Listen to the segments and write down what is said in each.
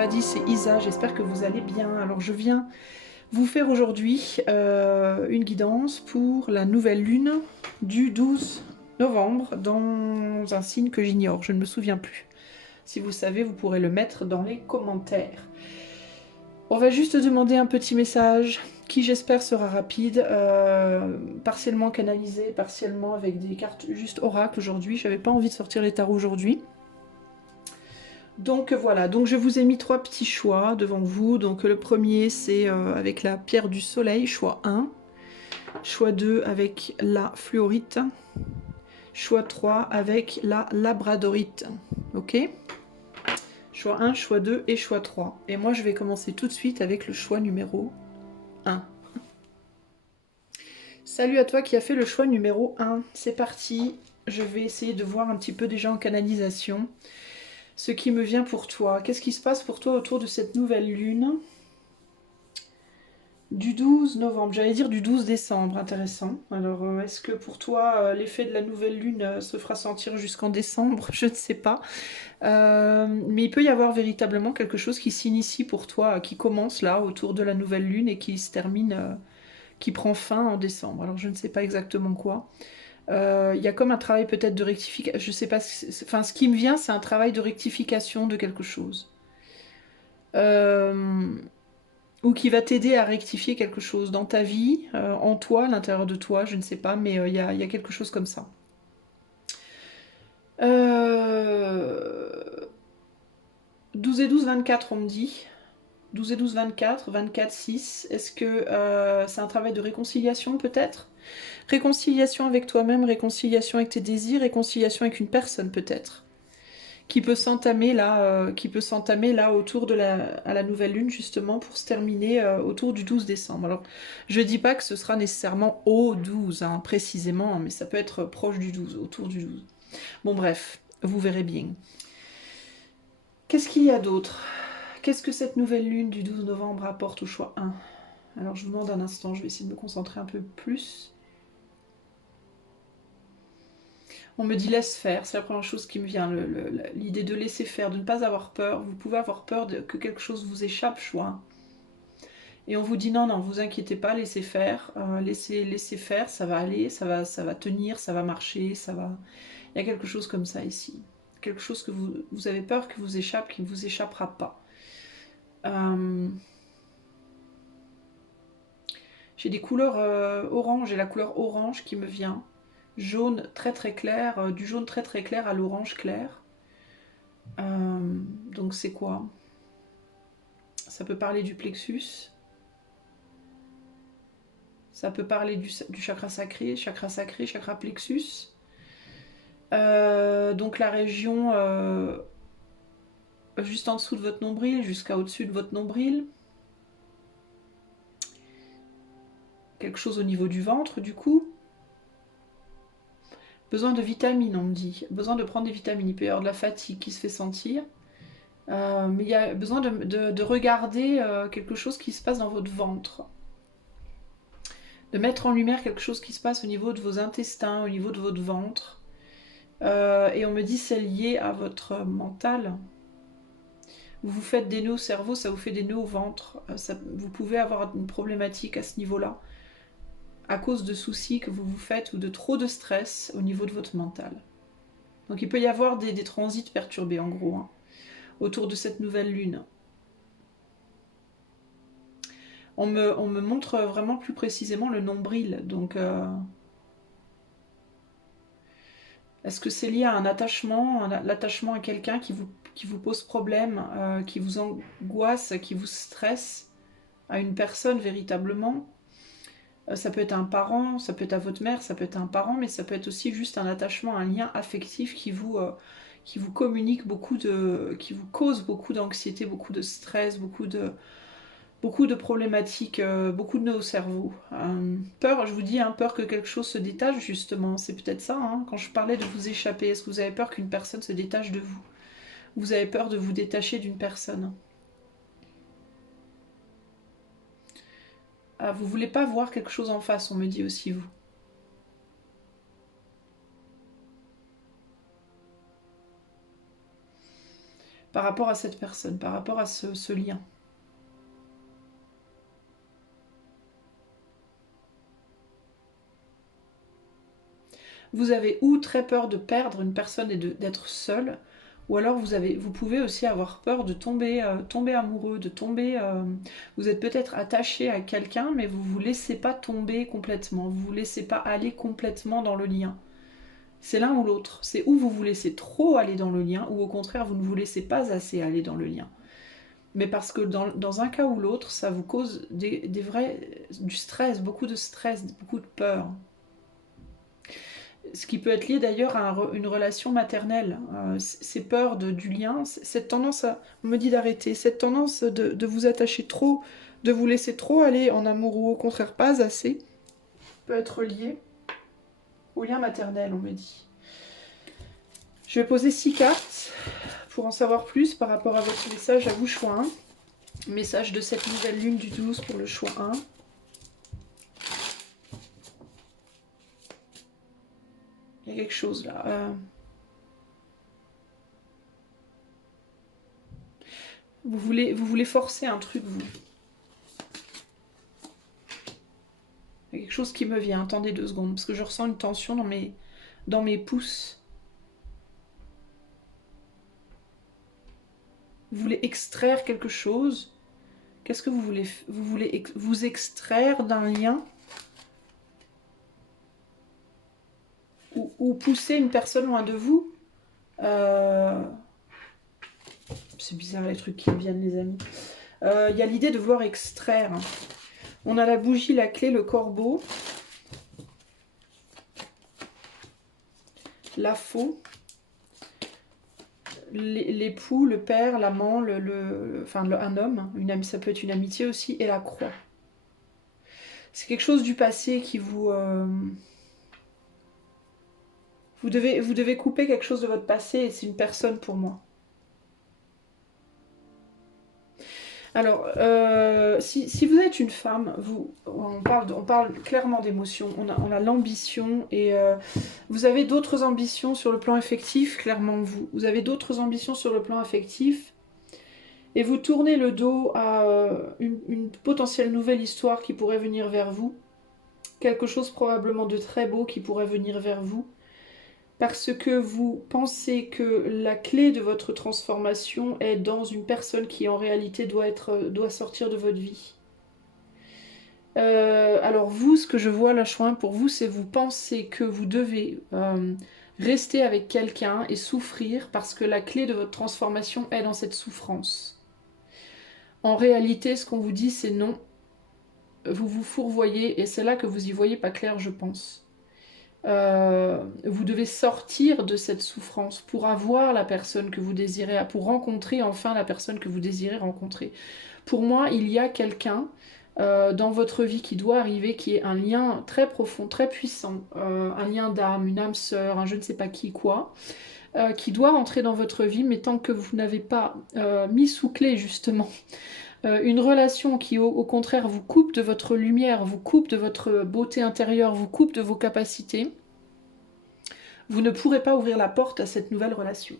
everybody, c'est Isa, j'espère que vous allez bien. Alors je viens vous faire aujourd'hui une guidance pour la nouvelle lune du 12 novembre dans un signe que j'ignore, je ne me souviens plus. Si vous savez, vous pourrez le mettre dans les commentaires. On va juste demander un petit message qui j'espère sera rapide, partiellement canalisé, partiellement avec des cartes juste oracle aujourd'hui. J'avais pas envie de sortir les tarots aujourd'hui. Donc voilà, donc je vous ai mis 3 petits choix devant vous. Donc le premier c'est avec la pierre du soleil, choix 1. Choix 2 avec la fluorite. Choix 3 avec la labradorite. Ok? Choix 1, choix 2 et choix 3. Et moi je vais commencer tout de suite avec le choix numéro 1. Salut à toi qui a fait le choix numéro 1. C'est parti. Je vais essayer de voir un petit peu déjà en canalisation ce qui me vient pour toi. Qu'est-ce qui se passe pour toi autour de cette nouvelle lune du 12 novembre, j'allais dire du 12 décembre, intéressant. Alors, est-ce que pour toi, l'effet de la nouvelle lune se fera sentir jusqu'en décembre? Je ne sais pas. Mais il peut y avoir véritablement quelque chose qui s'initie pour toi, qui commence là, autour de la nouvelle lune et qui se termine, qui prend fin en décembre. Alors, je ne sais pas exactement quoi. Il y a comme un travail peut-être de rectification, je sais pas, enfin, ce qui me vient, c'est un travail de rectification de quelque chose. Euh, ou qui va t'aider à rectifier quelque chose dans ta vie, en toi, à l'intérieur de toi, je ne sais pas, mais il y a quelque chose comme ça. Euh... 12 et 12, 24, on me dit. 12 et 12, 24, 24, 6. Est-ce que c'est un travail de réconciliation peut-être? Réconciliation avec toi-même, réconciliation avec tes désirs, réconciliation avec une personne peut-être qui peut s'entamer là autour de à la nouvelle lune justement pour se terminer autour du 12 décembre. Alors, je dis pas que ce sera nécessairement au 12, hein, précisément, mais ça peut être proche du 12, autour du 12. Bon bref, vous verrez bien. Qu'est-ce qu'il y a d'autre? Qu'est-ce que cette nouvelle lune du 12 novembre apporte au choix 1? Alors je vous demande un instant, je vais essayer de me concentrer un peu plus. On me dit laisse faire, c'est la première chose qui me vient, l'idée de laisser faire, de ne pas avoir peur. Vous pouvez avoir peur que quelque chose vous échappe, choix. Et on vous dit non, non, vous inquiétez pas, laissez faire, laissez faire, ça va aller, ça va tenir, ça va marcher, ça va. Il y a quelque chose comme ça ici. Quelque chose que vous avez peur que vous échappe, qui ne vous échappera pas. J'ai des couleurs orange, et la couleur orange qui me vient. Jaune très très clair, du jaune très très clair à l'orange clair. Donc c'est quoi? Ça peut parler du plexus. Ça peut parler du chakra sacré, chakra plexus. Donc la région juste en dessous de votre nombril, jusqu'à au-dessus de votre nombril. Quelque chose au niveau du ventre, du coup. Besoin de vitamines, on me dit. Besoin de prendre des vitamines. Il peut y avoir de la fatigue qui se fait sentir. Mais il y a besoin de regarder quelque chose qui se passe dans votre ventre. De mettre en lumière quelque chose qui se passe au niveau de vos intestins, au niveau de votre ventre. Et on me dit c'est lié à votre mental. Vous vous faites des nœuds au cerveau, ça vous fait des nœuds au ventre. Vous pouvez avoir une problématique à ce niveau-là, à cause de soucis que vous vous faites ou de trop de stress au niveau de votre mental. Donc il peut y avoir des transits perturbés en gros, hein, autour de cette nouvelle lune. On me montre vraiment plus précisément le nombril. Donc, est-ce que c'est lié à un attachement, l'attachement à quelqu'un qui vous pose problème, qui vous angoisse, qui vous stresse, à une personne véritablement? Ça peut être un parent, ça peut être à votre mère, ça peut être un parent, mais ça peut être aussi juste un attachement, un lien affectif qui vous communique qui vous cause beaucoup d'anxiété, beaucoup de stress, beaucoup de problématiques, beaucoup de nœuds au cerveau. Peur, je vous dis, hein, peur que quelque chose se détache justement, c'est peut-être ça, hein, quand je parlais de vous échapper, est-ce que vous avez peur qu'une personne se détache de vous? Vous avez peur de vous détacher d'une personne? Vous voulez pas voir quelque chose en face, on me dit aussi vous. par rapport à cette personne, par rapport à ce lien. Vous avez ou très peur de perdre une personne et d'être seul, ou alors vous pouvez aussi avoir peur de tomber amoureux, vous êtes peut-être attaché à quelqu'un, mais vous ne vous laissez pas tomber complètement, vous ne vous laissez pas aller complètement dans le lien. C'est l'un ou l'autre. C'est où vous vous laissez trop aller dans le lien, ou au contraire, vous ne vous laissez pas assez aller dans le lien. Mais parce que dans un cas ou l'autre, ça vous cause du stress, beaucoup de peur. Ce qui peut être lié d'ailleurs à une relation maternelle. Ces peurs du lien, cette tendance on me dit d'arrêter, cette tendance de vous attacher trop, de vous laisser trop aller en amour ou au contraire pas assez, peut être lié au lien maternel, on me dit. Je vais poser 6 cartes pour en savoir plus par rapport à votre message à vous, choix 1. Message de cette nouvelle lune du 12 pour le choix 1. Il y a quelque chose là. Vous voulez forcer un truc, vous. Il y a quelque chose qui me vient. Attendez 2 secondes, parce que je ressens une tension dans mes pouces. Vous voulez extraire quelque chose. Qu'est-ce que vous voulez? Vous voulez vous extraire d'un lien ou pousser une personne loin de vous. C'est bizarre les trucs qui me viennent, les amis. Il y a l'idée de vouloir extraire. On a la bougie, la clé, le corbeau. La faux. L'époux, le père, l'amant, un homme. Ça peut être une amitié aussi. Et la croix. C'est quelque chose du passé qui vous... Vous devez couper quelque chose de votre passé et c'est une personne pour moi. Alors, si vous êtes une femme, on parle clairement d'émotion, on a l'ambition et vous avez d'autres ambitions sur le plan affectif, clairement vous avez d'autres ambitions sur le plan affectif et vous tournez le dos à une potentielle nouvelle histoire qui pourrait venir vers vous, quelque chose probablement de très beau qui pourrait venir vers vous, parce que vous pensez que la clé de votre transformation est dans une personne qui en réalité doit sortir de votre vie. Alors vous, ce que je vois là, Chouin, pour vous, c'est vous pensez que vous devez rester avec quelqu'un et souffrir parce que la clé de votre transformation est dans cette souffrance. En réalité, ce qu'on vous dit, c'est non. Vous vous fourvoyez et c'est là que vous y voyez pas clair, je pense. Vous devez sortir de cette souffrance pour avoir la personne que vous désirez, pour rencontrer enfin la personne que vous désirez rencontrer. Pour moi, il y a quelqu'un dans votre vie qui doit arriver, qui est un lien très profond, très puissant, un lien d'âme, une âme sœur, un je ne sais pas qui, quoi, qui doit rentrer dans votre vie, mais tant que vous n'avez pas mis sous clé justement une relation qui au contraire vous coupe de votre lumière, vous coupe de votre beauté intérieure, vous coupe de vos capacités, vous ne pourrez pas ouvrir la porte à cette nouvelle relation.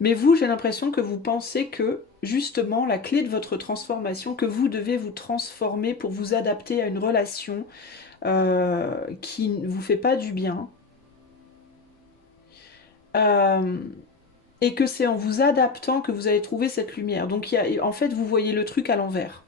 Mais vous, j'ai l'impression que vous pensez que justement la clé de votre transformation, que vous devez vous transformer pour vous adapter à une relation qui ne vous fait pas du bien. Et que c'est en vous adaptant que vous allez trouver cette lumière. Donc en fait, vous voyez le truc à l'envers.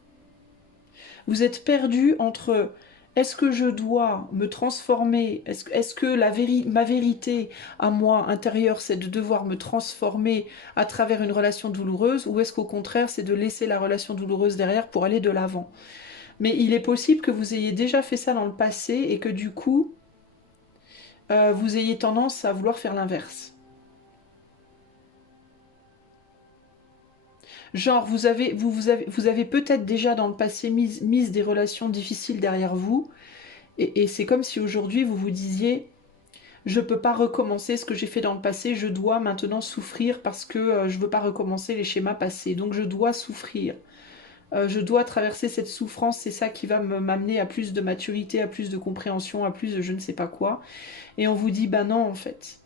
Vous êtes perdu entre est-ce que je dois me transformer, est-ce que ma vérité à moi intérieure, c'est de devoir me transformer à travers une relation douloureuse, ou est-ce qu'au contraire, c'est de laisser la relation douloureuse derrière pour aller de l'avant. Mais il est possible que vous ayez déjà fait ça dans le passé et que du coup, vous ayez tendance à vouloir faire l'inverse. Genre, vous avez peut-être déjà dans le passé mis des relations difficiles derrière vous, et c'est comme si aujourd'hui vous vous disiez, je ne peux pas recommencer ce que j'ai fait dans le passé, je dois maintenant souffrir parce que je ne veux pas recommencer les schémas passés, donc je dois souffrir. Je dois traverser cette souffrance, c'est ça qui va m'amener à plus de maturité, à plus de compréhension, à plus de je ne sais pas quoi. Et on vous dit, ben non en fait.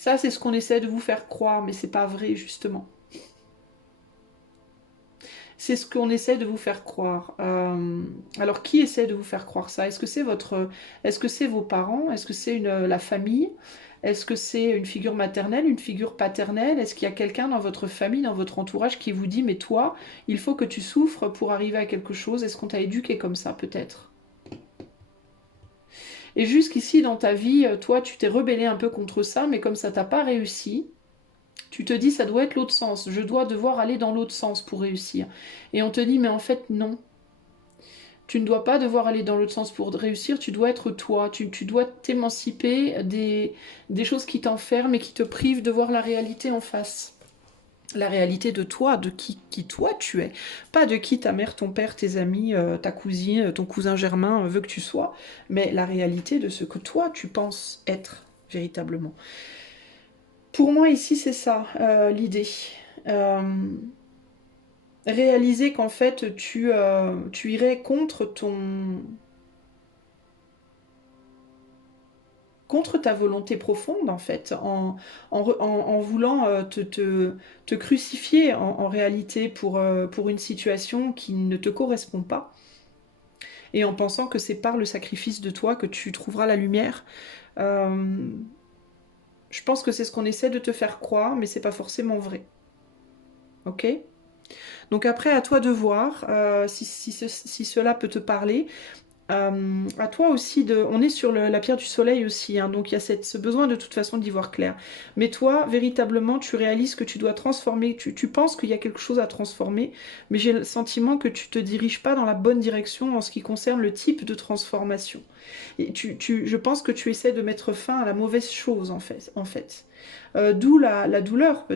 Ça, c'est ce qu'on essaie de vous faire croire, mais c'est pas vrai, justement. C'est ce qu'on essaie de vous faire croire. Alors, qui essaie de vous faire croire ça? Est-ce que c'est est-ce que c'est vos parents? Est-ce que c'est la famille? Est-ce que c'est une figure maternelle, une figure paternelle? Est-ce qu'il y a quelqu'un dans votre famille, dans votre entourage qui vous dit, mais toi, il faut que tu souffres pour arriver à quelque chose? Est-ce qu'on t'a éduqué comme ça, peut-être? Et jusqu'ici, dans ta vie, toi, tu t'es rebellé un peu contre ça, mais comme ça t'a pas réussi, tu te dis, ça doit être l'autre sens. Je dois devoir aller dans l'autre sens pour réussir. Et on te dit, mais en fait, non. Tu ne dois pas devoir aller dans l'autre sens pour réussir, tu dois être toi, tu dois t'émanciper des choses qui t'enferment et qui te privent de voir la réalité en face. La réalité de toi, de qui toi tu es. Pas de qui ta mère, ton père, tes amis, ta cousine, ton cousin germain veut que tu sois, mais la réalité de ce que toi tu penses être véritablement. Pour moi ici c'est ça l'idée. Euh, Réaliser qu'en fait tu irais contre ta volonté profonde en fait, en voulant te crucifier en réalité pour une situation qui ne te correspond pas, et en pensant que c'est par le sacrifice de toi que tu trouveras la lumière. Euh, je pense que c'est ce qu'on essaie de te faire croire, mais c'est pas forcément vrai. Ok? Donc après, à toi de voir si cela peut te parler. À toi aussi de... On est sur la pierre du soleil aussi, hein, donc il y a ce besoin de toute façon d'y voir clair. Mais toi, véritablement, tu réalises que tu dois transformer, tu penses qu'il y a quelque chose à transformer, mais j'ai le sentiment que tu te diriges pas dans la bonne direction en ce qui concerne le type de transformation. Et je pense que tu essaies de mettre fin à la mauvaise chose en fait. D'où la douleur,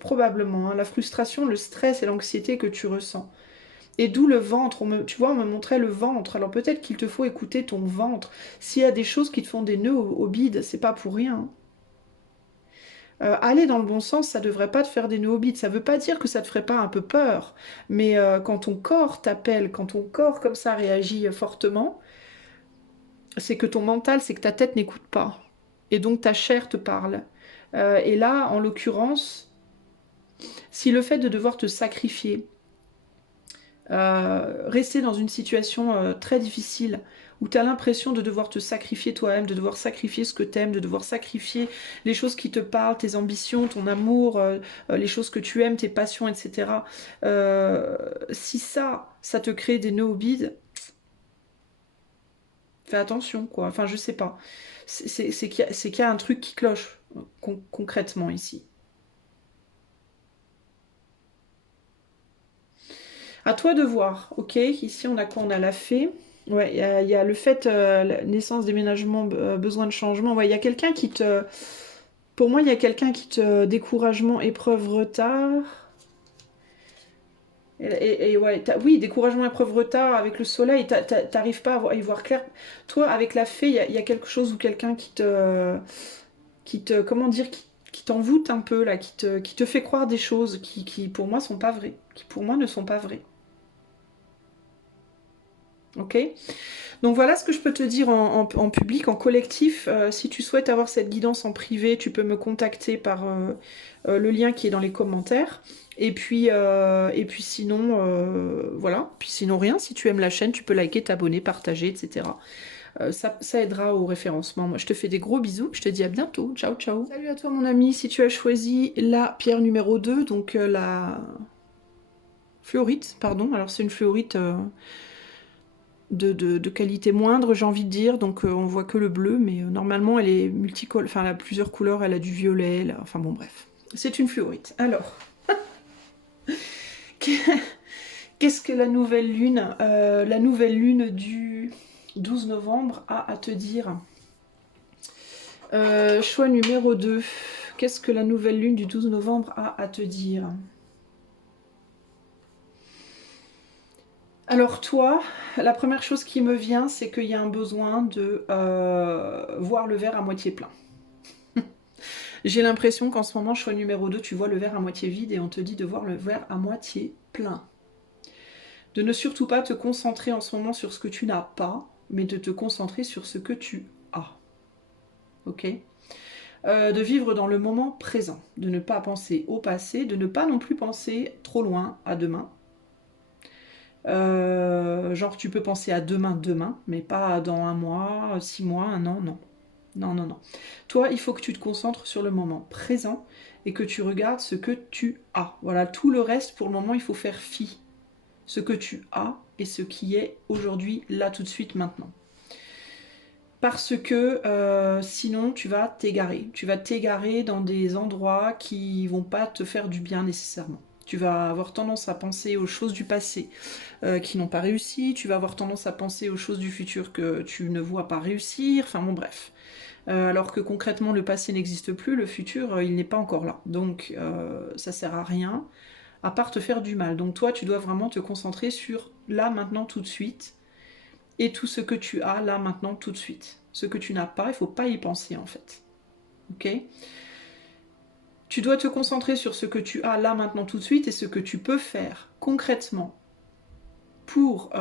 probablement, hein, la frustration, le stress et l'anxiété que tu ressens. Et d'où le ventre, tu vois, on me montrait le ventre. Alors peut-être qu'il te faut écouter ton ventre. S'il y a des choses qui te font des nœuds au bide, c'est pas pour rien. Aller dans le bon sens, ça devrait pas te faire des nœuds au bide. Ça veut pas dire que ça te ferait pas un peu peur. Mais quand ton corps t'appelle, quand ton corps comme ça réagit fortement, c'est que ton mental, c'est que ta tête n'écoute pas. Et donc ta chair te parle. Et là, en l'occurrence, si le fait de devoir te sacrifier, rester dans une situation très difficile où tu as l'impression de devoir te sacrifier toi-même, de devoir sacrifier ce que tu aimes, de devoir sacrifier les choses qui te parlent, tes ambitions, ton amour, les choses que tu aimes, tes passions, etc. Si ça te crée des nœuds au bide, fais attention, quoi. Enfin, je sais pas. C'est qu'il y a un truc qui cloche concrètement ici. À toi de voir, ok? Ici, on a quoi? On a la fée. Ouais, il y a le fait, la naissance, déménagement, besoin de changement. Ouais, il y a quelqu'un qui te... Pour moi, il y a quelqu'un qui te... Découragement, épreuve, retard. Et ouais, oui, découragement, épreuve, retard, avec le soleil, t'arrives pas à y voir clair. Toi, avec la fée, il y a quelque chose ou quelqu'un comment dire, qui t'envoûte un peu, là, qui te fait croire des choses qui, pour moi, sont pas vraies. Qui, pour moi, ne sont pas vraies. Ok? Donc voilà ce que je peux te dire en public, en collectif. Si tu souhaites avoir cette guidance en privé, tu peux me contacter par le lien qui est dans les commentaires. Et puis sinon, voilà. Puis sinon rien, si tu aimes la chaîne, tu peux liker, t'abonner, partager, etc. Ça aidera au référencement. Moi, je te fais des gros bisous. Je te dis à bientôt. Ciao, ciao. Salut à toi, mon ami. Si tu as choisi la pierre numéro 2, donc la fluorite, pardon. Alors c'est une fluorite... de qualité moindre, j'ai envie de dire, donc on voit que le bleu, mais normalement elle est multicolore, enfin elle a plusieurs couleurs, elle a du violet, enfin bon bref. C'est une fluorite. Alors, qu'est-ce que la nouvelle lune du 12 novembre a à te dire? Choix numéro 2. Qu'est-ce que la nouvelle lune du 12 novembre a à te dire? Alors toi, la première chose qui me vient, c'est qu'il y a un besoin de voir le verre à moitié plein. J'ai l'impression qu'en ce moment, choix numéro 2, tu vois le verre à moitié vide et on te dit de voir le verre à moitié plein. De ne surtout pas te concentrer en ce moment sur ce que tu n'as pas, mais de te concentrer sur ce que tu as. Ok? de vivre dans le moment présent, de ne pas penser au passé, de ne pas non plus penser trop loin à demain. Genre tu peux penser à demain, mais pas dans 1 mois, 6 mois, 1 an, non. Non, non, non. Toi, il faut que tu te concentres sur le moment présent et que tu regardes ce que tu as. Voilà, tout le reste, pour le moment, il faut faire fi. Ce que tu as et ce qui est aujourd'hui, là, tout de suite, maintenant. Parce que sinon, tu vas t'égarer. Tu vas t'égarer dans des endroits qui vont pas te faire du bien nécessairement. Tu vas avoir tendance à penser aux choses du passé qui n'ont pas réussi. Tu vas avoir tendance à penser aux choses du futur que tu ne vois pas réussir. Enfin bon, bref. Alors que concrètement le passé n'existe plus, le futur il n'est pas encore là. Donc ça sert à rien, à part te faire du mal. Donc toi tu dois vraiment te concentrer sur là, maintenant, tout de suite, et tout ce que tu as là, maintenant, tout de suite. Ce que tu n'as pas, il ne faut pas y penser en fait. Ok? Tu dois te concentrer sur ce que tu as là, maintenant, tout de suite, et ce que tu peux faire concrètement pour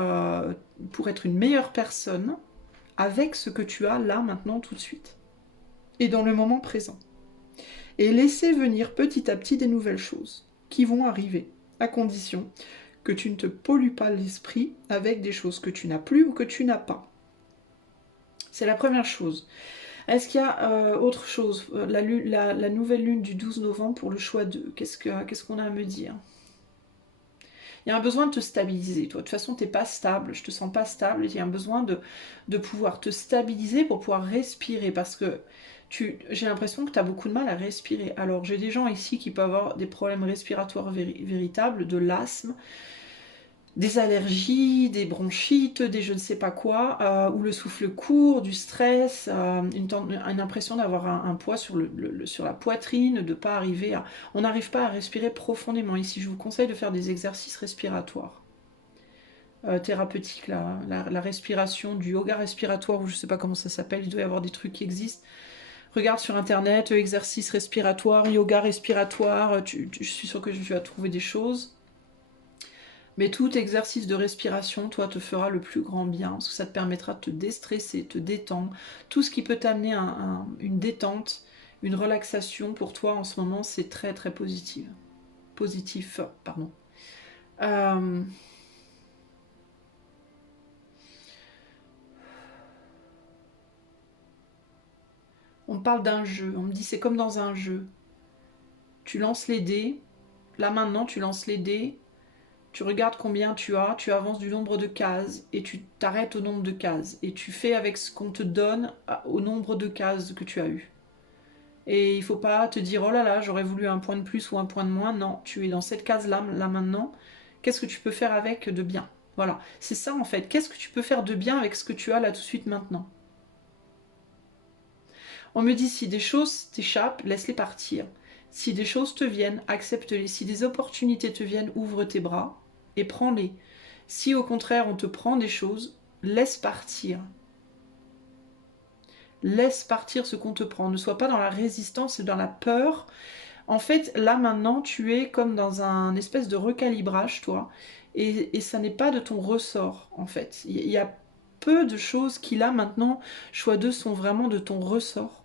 être une meilleure personne avec ce que tu as là, maintenant, tout de suite. Et dans le moment présent. Et laisser venir petit à petit des nouvelles choses qui vont arriver, à condition que tu ne te pollues pas l'esprit avec des choses que tu n'as plus ou que tu n'as pas. C'est la première chose. Est-ce qu'il y a autre chose, la nouvelle lune du 12 novembre pour le choix 2, qu'est-ce qu'on a à me dire? Il y a un besoin de te stabiliser. Toi, de toute façon, tu n'es pas stable, je te sens pas stable. Il y a un besoin de pouvoir te stabiliser pour pouvoir respirer. Parce que j'ai l'impression que tu as beaucoup de mal à respirer. Alors, j'ai des gens ici qui peuvent avoir des problèmes respiratoires véritables, de l'asthme, des allergies, des bronchites, des je ne sais pas quoi, ou le souffle court, du stress, une impression d'avoir un poids sur la poitrine, de pas arriver à... On n'arrive pas à respirer profondément. Ici, je vous conseille de faire des exercices respiratoires. Thérapeutiques, la respiration, du yoga respiratoire, ou je ne sais pas comment ça s'appelle, il doit y avoir des trucs qui existent. Regarde sur internet, exercices respiratoires, yoga respiratoire, je suis sûre que tu vas trouver des choses. Mais tout exercice de respiration, toi, te fera le plus grand bien, parce que ça te permettra de te déstresser, te détendre. Tout ce qui peut t'amener une détente, une relaxation, pour toi, en ce moment, c'est très, très positif. Positif, pardon. On parle d'un jeu, on me dit c'est comme dans un jeu. Tu lances les dés, là maintenant, tu lances les dés, tu regardes combien tu as, tu avances du nombre de cases et tu t'arrêtes au nombre de cases. Et tu fais avec ce qu'on te donne au nombre de cases que tu as eu. Et il ne faut pas te dire oh là là, j'aurais voulu un point de plus ou un point de moins. Non, tu es dans cette case-là, là maintenant. Qu'est-ce que tu peux faire avec de bien? Voilà, c'est ça en fait. Qu'est-ce que tu peux faire de bien avec ce que tu as là tout de suite maintenant? On me dit si des choses t'échappent, laisse-les partir. Si des choses te viennent, accepte-les. Si des opportunités te viennent, ouvre tes bras et prends-les. Si au contraire on te prend des choses, laisse partir. Laisse partir ce qu'on te prend. Ne sois pas dans la résistance et dans la peur. En fait, là maintenant, tu es comme dans un espèce de recalibrage, toi. Et ça n'est pas de ton ressort, en fait. Il y a peu de choses qui, là maintenant, choix 2, sont vraiment de ton ressort.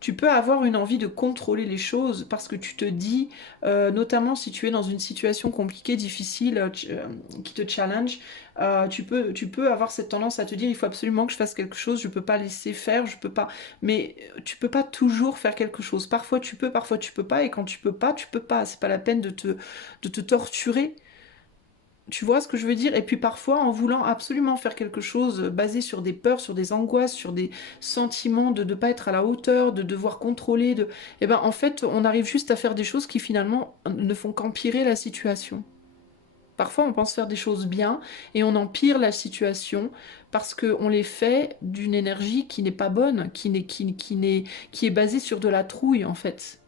Tu peux avoir une envie de contrôler les choses parce que tu te dis, notamment si tu es dans une situation compliquée, difficile, qui te challenge, tu peux avoir cette tendance à te dire il faut absolument que je fasse quelque chose, je peux pas laisser faire, je peux pas. Mais tu peux pas toujours faire quelque chose. Parfois tu peux pas, et quand tu peux pas, tu peux pas. C'est pas la peine de te torturer. Tu vois ce que je veux dire? Et puis parfois, en voulant absolument faire quelque chose basé sur des peurs, sur des angoisses, sur des sentiments de ne pas être à la hauteur, de devoir contrôler, eh ben, en fait, on arrive juste à faire des choses qui finalement ne font qu'empirer la situation. Parfois, on pense faire des choses bien et on empire la situation parce qu'on les fait d'une énergie qui n'est pas bonne, qui est basée sur de la trouille, en fait.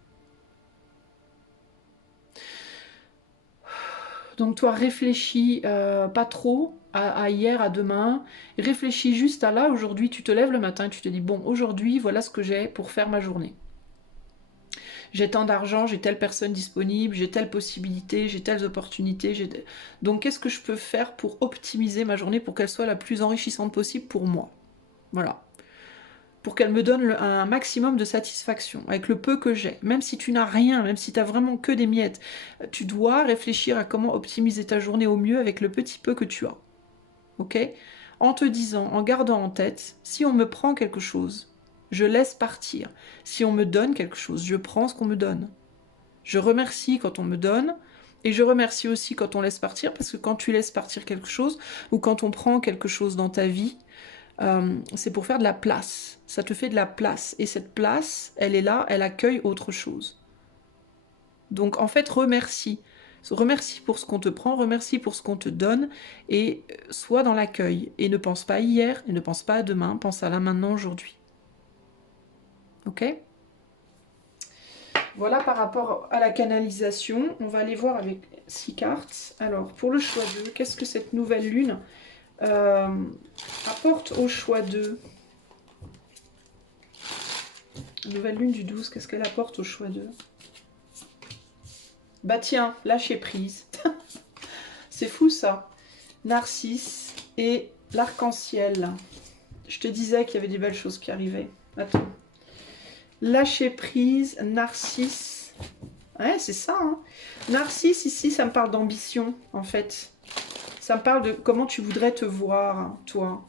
Donc toi, réfléchis pas trop à hier, à demain. Réfléchis juste à là, aujourd'hui, tu te lèves le matin et tu te dis, bon, aujourd'hui, voilà ce que j'ai pour faire ma journée. J'ai tant d'argent, j'ai telle personne disponible, j'ai telle possibilité, j'ai telles opportunités. Donc qu'est-ce que je peux faire pour optimiser ma journée pour qu'elle soit la plus enrichissante possible pour moi? Voilà. pour qu'elle me donne un maximum de satisfaction avec le peu que j'ai. Même si tu n'as rien, même si tu n'as vraiment que des miettes, tu dois réfléchir à comment optimiser ta journée au mieux avec le petit peu que tu as. Ok? En te disant, en gardant en tête, si on me prend quelque chose, je laisse partir. Si on me donne quelque chose, je prends ce qu'on me donne. Je remercie quand on me donne, et je remercie aussi quand on laisse partir, parce que quand tu laisses partir quelque chose, ou quand on prend quelque chose dans ta vie, c'est pour faire de la place. Ça te fait de la place. Et cette place, elle est là, elle accueille autre chose. Donc en fait, remercie. Remercie pour ce qu'on te prend, remercie pour ce qu'on te donne, et sois dans l'accueil. Et ne pense pas à hier, et ne pense pas à demain, pense à là, maintenant, aujourd'hui. Ok? Voilà par rapport à la canalisation. On va aller voir avec 6 cartes. Alors, pour le choix 2, qu'est-ce que cette nouvelle lune apporte au choix 2? Nouvelle lune du 12, qu'est-ce qu'elle apporte au choix 2? Bah tiens, lâcher prise. C'est fou ça. Narcisse et l'arc-en-ciel. Je te disais qu'il y avait des belles choses qui arrivaient. Attends. Lâcher prise, Narcisse. Ouais, c'est ça. Hein. Narcisse, ici, ça me parle d'ambition, en fait. Ça me parle de comment tu voudrais te voir, toi.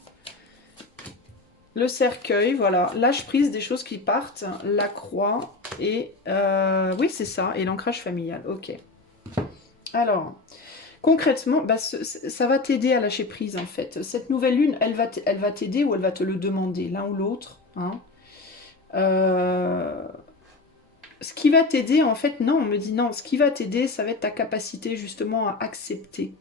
Le cercueil, voilà. Lâche prise des choses qui partent. La croix et... oui, c'est ça. Et l'ancrage familial. Ok. Alors, concrètement, bah, ça va t'aider à lâcher prise, en fait. Cette nouvelle lune, elle va t'aider ou elle va te le demander, l'un ou l'autre. Hein. Ce qui va t'aider, en fait, non, on me dit non. Ce qui va t'aider, ça va être ta capacité, justement, à accepter.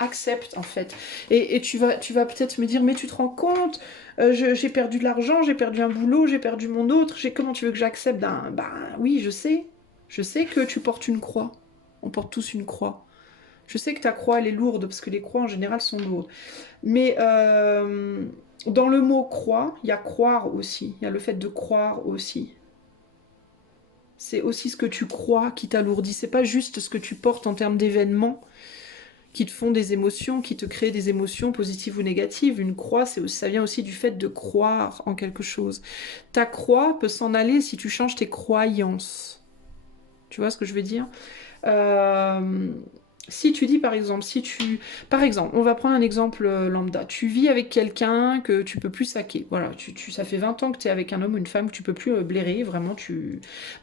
Accepte en fait. Et tu vas peut-être me dire, mais tu te rends compte, j'ai perdu de l'argent, j'ai perdu un boulot, j'ai perdu mon autre, comment tu veux que j'accepte d'un... Ben oui, je sais. Je sais que tu portes une croix. On porte tous une croix. Je sais que ta croix, elle est lourde, parce que les croix en général sont lourdes. Mais dans le mot croix, il y a croire aussi. Il y a le fait de croire aussi. C'est aussi ce que tu crois qui t'alourdit. C'est pas juste ce que tu portes en termes d'événements qui te font des émotions, qui te créent des émotions positives ou négatives. Une croix, ça vient aussi du fait de croire en quelque chose. Ta croix peut s'en aller si tu changes tes croyances. Tu vois ce que je veux dire ? Si tu dis par exemple, on va prendre un exemple lambda. Tu vis avec quelqu'un que tu peux plus saquer. Voilà, ça fait 20 ans que tu es avec un homme ou une femme que tu peux plus blairer, vraiment.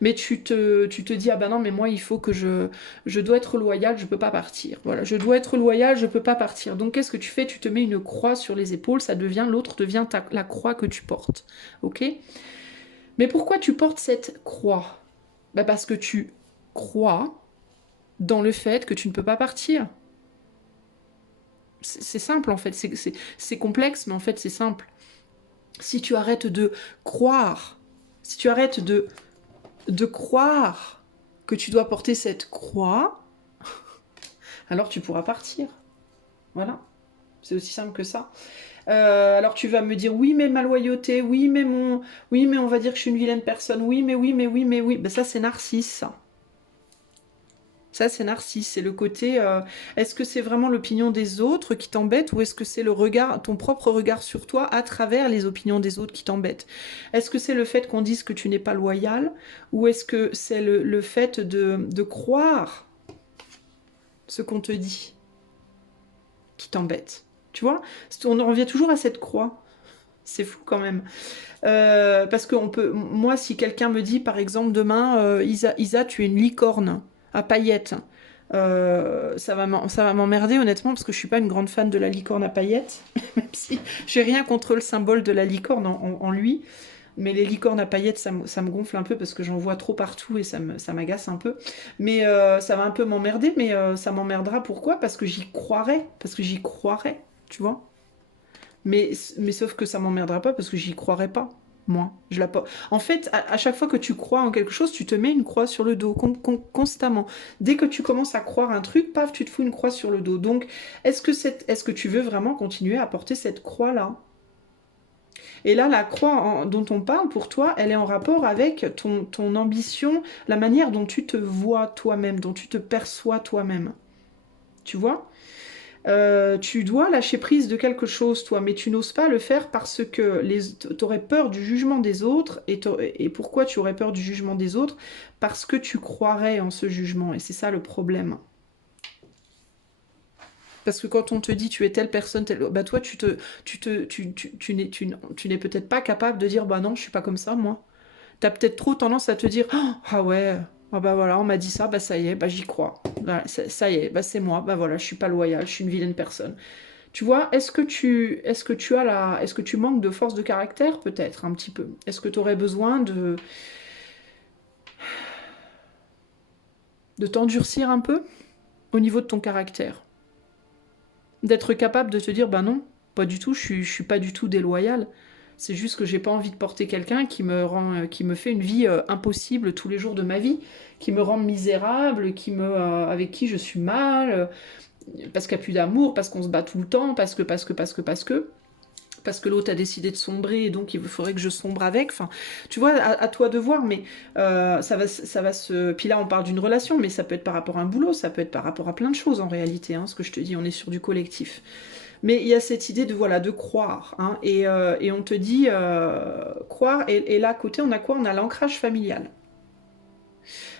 Mais tu te dis, ah ben non, mais moi il faut que je dois être loyal, je peux pas partir. Voilà, je dois être loyal, je peux pas partir. Donc qu'est-ce que tu fais ? Tu te mets une croix sur les épaules, l'autre devient la croix que tu portes. Ok ? Mais pourquoi tu portes cette croix ? Ben parce que tu crois dans le fait que tu ne peux pas partir. C'est simple en fait, c'est complexe, mais en fait c'est simple. Si tu arrêtes de croire, si tu arrêtes de croire que tu dois porter cette croix, alors tu pourras partir. Voilà, c'est aussi simple que ça. Alors tu vas me dire, oui mais ma loyauté, oui mais on va dire que je suis une vilaine personne, oui. Ben ça c'est narcisse ça. Ça, c'est narcisse, c'est le côté, est-ce que c'est vraiment l'opinion des autres qui t'embête ou est-ce que c'est ton propre regard sur toi à travers les opinions des autres qui t'embêtent? Est-ce que c'est le fait qu'on dise que tu n'es pas loyal ou est-ce que c'est le fait de croire ce qu'on te dit qui t'embête? Tu vois? On en revient toujours à cette croix. C'est fou quand même. Parce que moi, si quelqu'un me dit, par exemple, demain, Isa, tu es une licorne à paillettes, ça va m'emmerder honnêtement, parce que je suis pas une grande fan de la licorne à paillettes, même si j'ai rien contre le symbole de la licorne en lui. Mais les licornes à paillettes, ça me gonfle un peu parce que j'en vois trop partout et ça m'agace un peu. Mais ça va un peu m'emmerder, mais ça m'emmerdera. Pourquoi ? Parce que j'y croirais. Tu vois ? Mais sauf que ça m'emmerdera pas parce que j'y croirais pas, moi. En fait, à chaque fois que tu crois en quelque chose, tu te mets une croix sur le dos, constamment. Dès que tu commences à croire un truc, paf, tu te fous une croix sur le dos. Donc, est-ce que tu veux vraiment continuer à porter cette croix-là ? Et là, la croix dont on parle, pour toi, elle est en rapport avec ton ambition, la manière dont tu te vois toi-même, dont tu te perçois toi-même. Tu vois ? Tu dois lâcher prise de quelque chose, toi, mais tu n'oses pas le faire parce que tu aurais peur du jugement des autres. Et pourquoi tu aurais peur du jugement des autres? Parce que tu croirais en ce jugement, et c'est ça le problème. Parce que quand on te dit tu es telle personne, bah toi tu n'es peut-être pas capable de dire bah non, je suis pas comme ça, moi. T'as peut-être trop tendance à te dire ah ouais, ah bah voilà, on m'a dit ça, bah ça y est, bah j'y crois. Bah, ça y est, bah c'est moi, bah voilà, je suis pas loyale, je suis une vilaine personne. Tu vois, est-ce que tu manques de force de caractère peut-être un petit peu? Est-ce que tu aurais besoin de t'endurcir un peu au niveau de ton caractère? D'être capable de te dire bah non, pas du tout, je suis pas du tout déloyale. C'est juste que j'ai pas envie de porter quelqu'un qui me fait une vie impossible tous les jours de ma vie, qui me rend misérable, avec qui je suis mal, parce qu'il n'y a plus d'amour, parce qu'on se bat tout le temps, parce que l'autre a décidé de sombrer et donc il faudrait que je sombre avec. Enfin, tu vois, à toi de voir, mais ça va se. Puis là, on parle d'une relation, mais ça peut être par rapport à un boulot, ça peut être par rapport à plein de choses en réalité. Hein, ce que je te dis, on est sur du collectif. Mais il y a cette idée de voilà de croire, hein, et on te dit croire. Et là à côté, on a quoi? On a l'ancrage familial.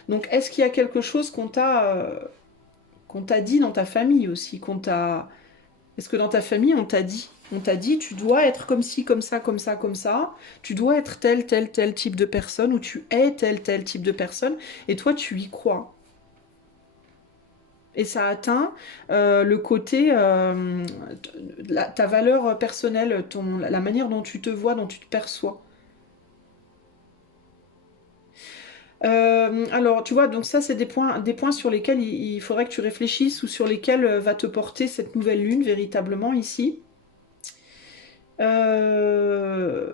Donc, est-ce qu'il y a quelque chose qu'on t'a dit dans ta famille aussi, qu'on t'a est-ce que dans ta famille, on t'a dit, tu dois être comme ci, comme ça, comme ça, comme ça, tu dois être tel type de personne, ou tu es tel type de personne, et toi, tu y crois. Et ça atteint le côté, ta valeur personnelle, la manière dont tu te vois, dont tu te perçois. Alors, tu vois, donc ça, c'est des points sur lesquels il faudrait que tu réfléchisses ou sur lesquels va te porter cette nouvelle lune véritablement ici. Euh,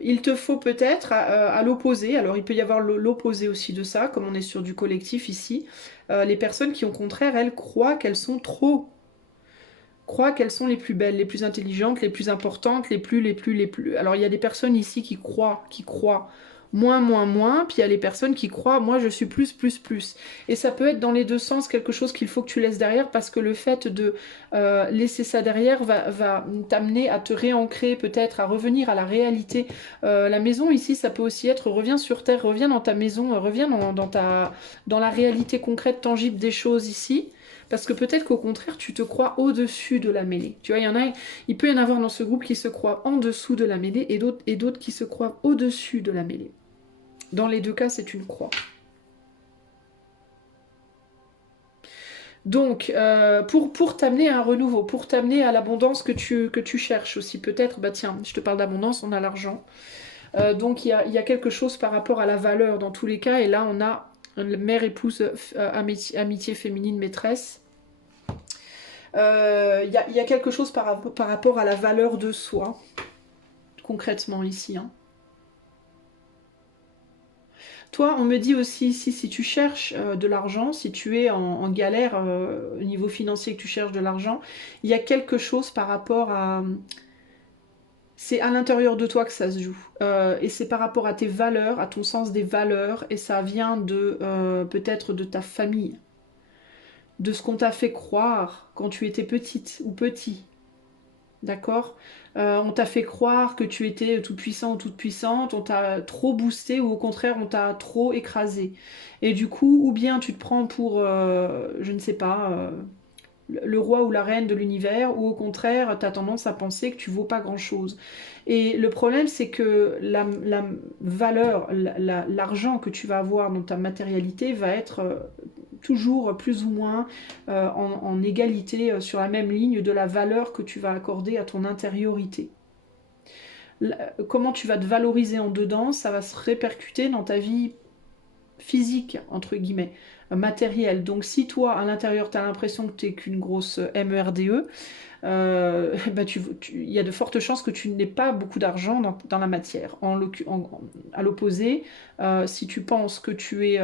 il te faut peut-être à l'opposé, alors il peut y avoir l'opposé aussi de ça, comme on est sur du collectif ici, les personnes qui au contraire, elles croient qu'elles sont trop, croient qu'elles sont les plus belles, les plus intelligentes, les plus importantes, les plus... Alors il y a des personnes ici qui croient moins, puis il y a les personnes qui croient, moi je suis plus. Et ça peut être dans les deux sens quelque chose qu'il faut que tu laisses derrière, parce que le fait de laisser ça derrière va t'amener à te réancrer peut-être, à revenir à la réalité. La maison ici, ça peut aussi être, reviens sur terre, reviens dans ta maison, reviens dans la réalité concrète, tangible des choses ici. Parce que peut-être qu'au contraire, tu te crois au-dessus de la mêlée. Tu vois, il peut y en avoir dans ce groupe qui se croient en dessous de la mêlée et d'autres qui se croient au-dessus de la mêlée. Dans les deux cas, c'est une croix. Donc, pour t'amener à un renouveau, pour t'amener à l'abondance que tu cherches aussi, peut-être, bah tiens, je te parle d'abondance, on a l'argent. Donc, il y a quelque chose par rapport à la valeur dans tous les cas, et là, on a mère, épouse, amitié féminine, maîtresse. Il y a quelque chose par rapport à la valeur de soi, concrètement ici. Hein. Toi, on me dit aussi, si tu cherches de l'argent, si tu es en galère au niveau financier, que tu cherches de l'argent, il y a quelque chose par rapport à... C'est à l'intérieur de toi que ça se joue. Et c'est par rapport à tes valeurs, à ton sens des valeurs, et ça vient de peut-être de ta famille, de ce qu'on t'a fait croire quand tu étais petite ou petit. D'accord. On t'a fait croire que tu étais tout puissant ou toute puissante, on t'a trop boosté ou au contraire on t'a trop écrasé. Et du coup, ou bien tu te prends pour, je ne sais pas, le roi ou la reine de l'univers, ou au contraire, tu as tendance à penser que tu vaux pas grand-chose. Et le problème, c'est que la valeur, l'argent que tu vas avoir dans ta matérialité va être toujours plus ou moins en égalité sur la même ligne de la valeur que tu vas accorder à ton intériorité. Comment tu vas te valoriser en dedans, ça va se répercuter dans ta vie physique, entre guillemets, matérielle. Donc si toi, à l'intérieur, tu as l'impression que tu n'es qu'une grosse MERDE, bah il y a de fortes chances que tu n'aies pas beaucoup d'argent dans la matière. À l'opposé, si tu penses que tu es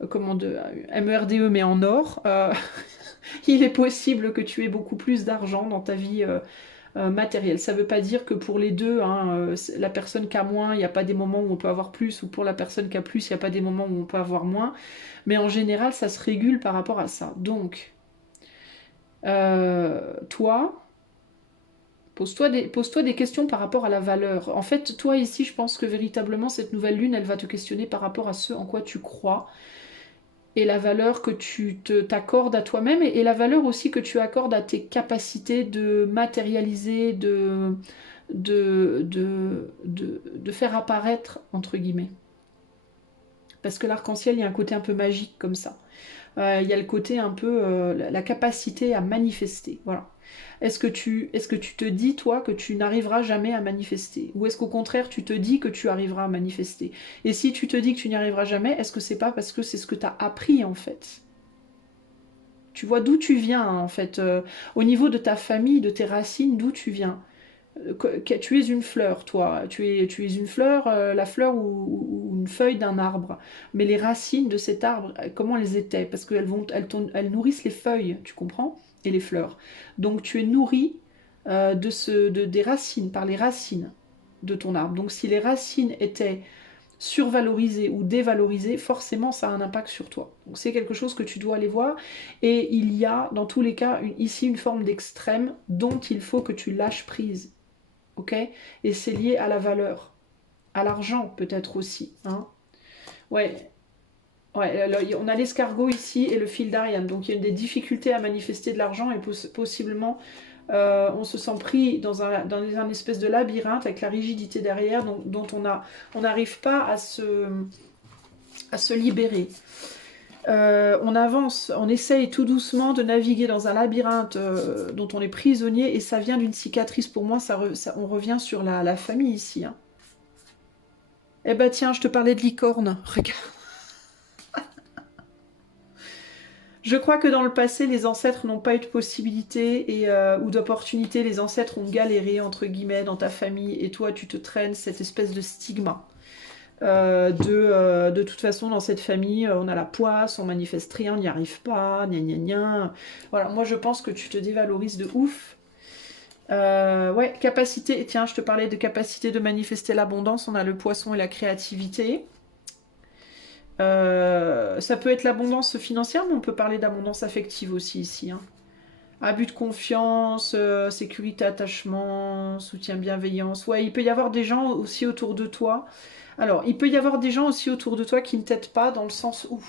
MERDE mais en or, il est possible que tu aies beaucoup plus d'argent dans ta vie matérielle. Ça ne veut pas dire que pour les deux, hein, la personne qui a moins, il n'y a pas des moments où on peut avoir plus, ou pour la personne qui a plus, il n'y a pas des moments où on peut avoir moins. Mais en général, ça se régule par rapport à ça. Donc, Toi, pose-toi des questions par rapport à la valeur. En fait, toi ici, je pense que véritablement, cette nouvelle lune, elle va te questionner par rapport à ce en quoi tu crois et la valeur que t'accordes à toi-même et la valeur aussi que tu accordes à tes capacités de matérialiser, de faire apparaître, entre guillemets. Parce que l'arc-en-ciel, il y a un côté un peu magique comme ça. Il y a le côté un peu, la capacité à manifester. Voilà. Est-ce que tu te dis, toi, que tu n'arriveras jamais à manifester? Ou est-ce qu'au contraire, tu te dis que tu arriveras à manifester? Et si tu te dis que tu n'y arriveras jamais, est-ce que c'est pas parce que c'est ce que tu as appris, en fait? Tu vois d'où tu viens, hein, en fait. Au niveau de ta famille, de tes racines, d'où tu viens? Tu es une fleur, toi. Tu es une fleur, la fleur ou une feuille d'un arbre. Mais les racines de cet arbre, comment elles étaient? Parce elles nourrissent les feuilles, tu comprends? Et les fleurs. Donc tu es nourri des racines, par les racines de ton arbre. Donc si les racines étaient survalorisées ou dévalorisées, forcément ça a un impact sur toi. Donc c'est quelque chose que tu dois aller voir. Et il y a dans tous les cas ici une forme d'extrême dont il faut que tu lâches prise. Ok? Et c'est lié à la valeur, à l'argent peut-être aussi. Hein. Ouais, ouais, on a l'escargot ici et le fil d'Ariane. Donc il y a des difficultés à manifester de l'argent et possiblement on se sent pris dans un espèce de labyrinthe avec la rigidité derrière dont on n'arrive pas à se libérer. On avance, on essaye tout doucement de naviguer dans un labyrinthe dont on est prisonnier et ça vient d'une cicatrice. Pour moi, on revient sur la famille ici. Hein. Eh ben tiens, je te parlais de licorne. Regarde. Je crois que dans le passé, les ancêtres n'ont pas eu de possibilité ou d'opportunité. Les ancêtres ont galéré, entre guillemets, dans ta famille. Et toi, tu te traînes cette espèce de stigma. De toute façon, dans cette famille, on a la poisse, on manifeste rien, on n'y arrive pas, gna gna gna. Voilà, moi je pense que tu te dévalorises de ouf. Ouais, capacité, tiens, je te parlais de capacité de manifester l'abondance, on a le poisson et la créativité. Ça peut être l'abondance financière, mais on peut parler d'abondance affective aussi ici. Hein. Abus de confiance, sécurité, attachement, soutien, bienveillance. Ouais, il peut y avoir des gens aussi autour de toi. Alors, il peut y avoir des gens aussi autour de toi qui ne t'aident pas dans le sens où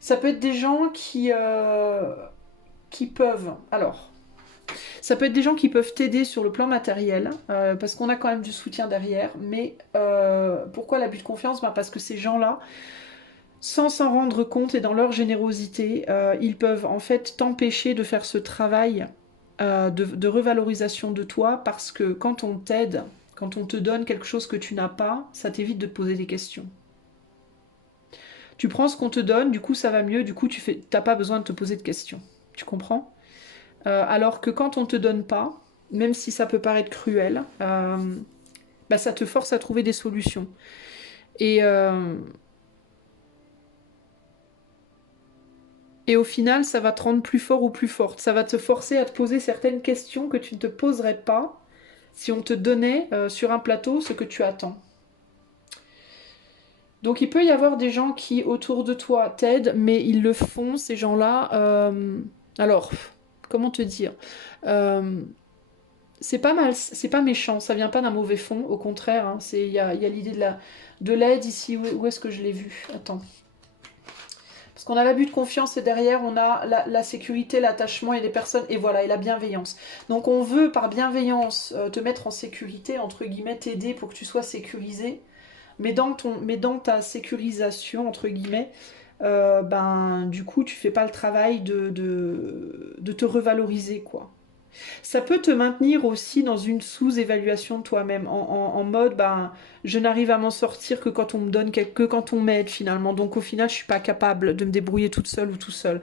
ça peut être des gens qui peuvent. Alors, ça peut être des gens qui peuvent t'aider sur le plan matériel, parce qu'on a quand même du soutien derrière. Mais pourquoi l'abus de confiance? Parce que ces gens-là, sans s'en rendre compte et dans leur générosité, ils peuvent en fait t'empêcher de faire ce travail de revalorisation de toi parce que quand on t'aide, quand on te donne quelque chose que tu n'as pas, ça t'évite de te poser des questions. Tu prends ce qu'on te donne, du coup ça va mieux, du coup t'as pas besoin de te poser de questions. Tu comprends? Alors que quand on te donne pas, même si ça peut paraître cruel, bah, ça te force à trouver des solutions. Et, euh, Et au final, ça va te rendre plus fort ou plus forte. Ça va te forcer à te poser certaines questions que tu ne te poserais pas si on te donnait sur un plateau ce que tu attends. Donc il peut y avoir des gens qui autour de toi t'aident, mais ils le font, ces gens-là. Alors, comment te dire Euh, C'est pas mal, c'est pas méchant, ça vient pas d'un mauvais fond, au contraire. Hein, il y a l'idée de l'aide ici. Où est-ce que je l'ai vu? Attends. Parce qu'on a l'abus de confiance et derrière on a la sécurité, l'attachement et les personnes, et voilà, et la bienveillance. Donc on veut par bienveillance te mettre en sécurité, entre guillemets, t'aider pour que tu sois sécurisé. Mais dans ta sécurisation, entre guillemets, ben du coup tu fais pas le travail de te revaloriser, quoi. Ça peut te maintenir aussi dans une sous-évaluation de toi-même, en mode, ben, je n'arrive à m'en sortir que quand on me donne, que quand on m'aide finalement. Donc au final, je suis pas capable de me débrouiller toute seule ou tout seul.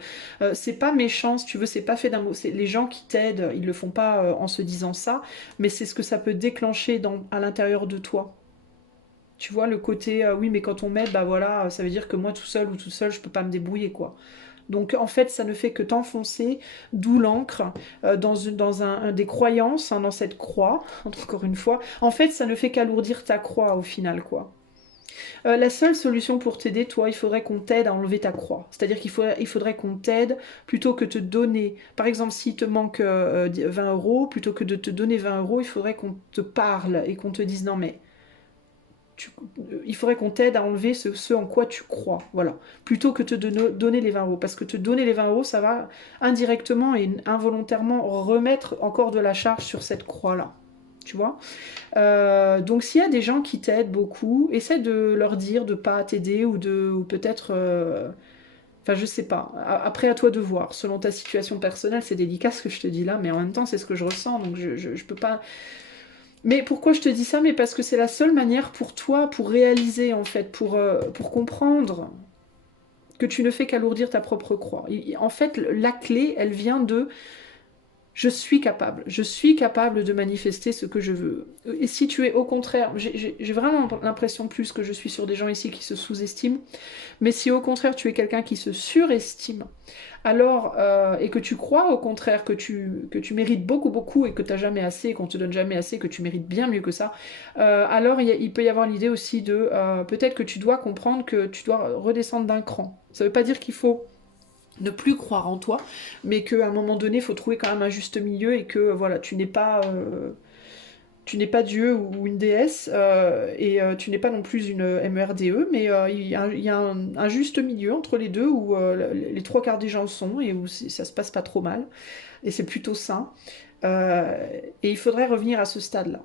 C'est pas méchant, si tu veux, c'est pas fait d'un mot. Les gens qui t'aident, ils le font pas en se disant ça, mais c'est ce que ça peut déclencher à l'intérieur de toi. Tu vois, le côté, oui, mais quand on m'aide, bah voilà, ça veut dire que moi tout seul ou tout seul, je peux pas me débrouiller, quoi. Donc en fait, ça ne fait que t'enfoncer, d'où l'encre, des croyances, dans cette croix, encore une fois. En fait, ça ne fait qu'alourdir ta croix au final, quoi. La seule solution pour t'aider, toi, il faudrait qu'on t'aide à enlever ta croix. C'est-à-dire il faudrait qu'on t'aide plutôt que te donner. Par exemple, s'il te manque 20 euros, plutôt que de te donner 20 euros, il faudrait qu'on te parle et qu'on te dise non mais il faudrait qu'on t'aide à enlever ce en quoi tu crois, voilà, plutôt que te donner les 20 euros, parce que te donner les 20 euros, ça va indirectement et involontairement remettre encore de la charge sur cette croix-là, tu vois. Donc s'il y a des gens qui t'aident beaucoup, essaie de leur dire de pas t'aider ou peut-être... Enfin, je sais pas. Après, à toi de voir. Selon ta situation personnelle, c'est délicat ce que je te dis là, mais en même temps, c'est ce que je ressens, donc je peux pas... Mais pourquoi je te dis ça? Mais parce que c'est la seule manière pour toi, pour réaliser en fait, pour comprendre que tu ne fais qu'alourdir ta propre croix. En fait, la clé, elle vient de je suis capable de manifester ce que je veux. Et si tu es au contraire, j'ai vraiment l'impression plus que je suis sur des gens ici qui se sous-estiment, mais si au contraire tu es quelqu'un qui se surestime, alors, et que tu crois au contraire que tu mérites beaucoup, beaucoup et que tu n'as jamais assez, qu'on te donne jamais assez, que tu mérites bien mieux que ça, alors il peut y avoir l'idée aussi de peut-être que tu dois comprendre que tu dois redescendre d'un cran. Ça ne veut pas dire qu'il faut ne plus croire en toi, mais qu'à un moment donné, il faut trouver quand même un juste milieu et que voilà, tu n'es pas Dieu ou une déesse, et tu n'es pas non plus une MERDE, mais il y a un juste milieu entre les deux où les trois quarts des gens sont et où ça se passe pas trop mal, et c'est plutôt sain. Et il faudrait revenir à ce stade-là,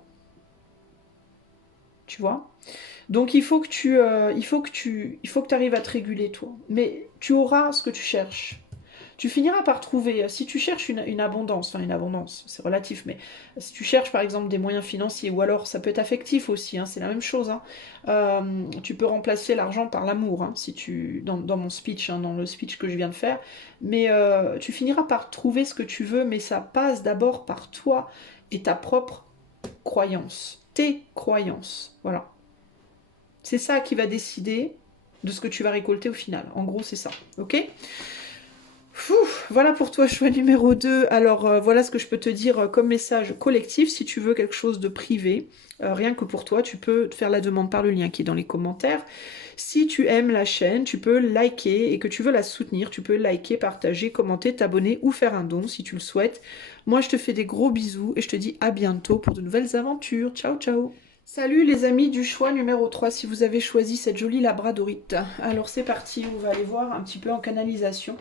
tu vois. Donc il faut que tu arrives à te réguler, toi. Mais tu auras ce que tu cherches. Tu finiras par trouver, si tu cherches une abondance, enfin une abondance, c'est relatif, mais si tu cherches par exemple des moyens financiers, ou alors ça peut être affectif aussi, hein, c'est la même chose, hein. Tu peux remplacer l'argent par l'amour, hein, si tu, dans mon speech, hein, dans le speech que je viens de faire, mais tu finiras par trouver ce que tu veux, mais ça passe d'abord par toi et ta propre croyance, tes croyances, voilà. C'est ça qui va décider de ce que tu vas récolter au final, en gros c'est ça, ok? Voilà pour toi, choix numéro 2. Alors, voilà ce que je peux te dire comme message collectif. Si tu veux quelque chose de privé, rien que pour toi, tu peux te faire la demande par le lien qui est dans les commentaires. Si tu aimes la chaîne, tu peux liker et que tu veux la soutenir, tu peux liker, partager, commenter, t'abonner ou faire un don si tu le souhaites. Moi, je te fais des gros bisous et je te dis à bientôt pour de nouvelles aventures. Ciao, ciao! Salut les amis du choix numéro 3, si vous avez choisi cette jolie labradorite. Alors c'est parti, on va aller voir un petit peu en canalisation.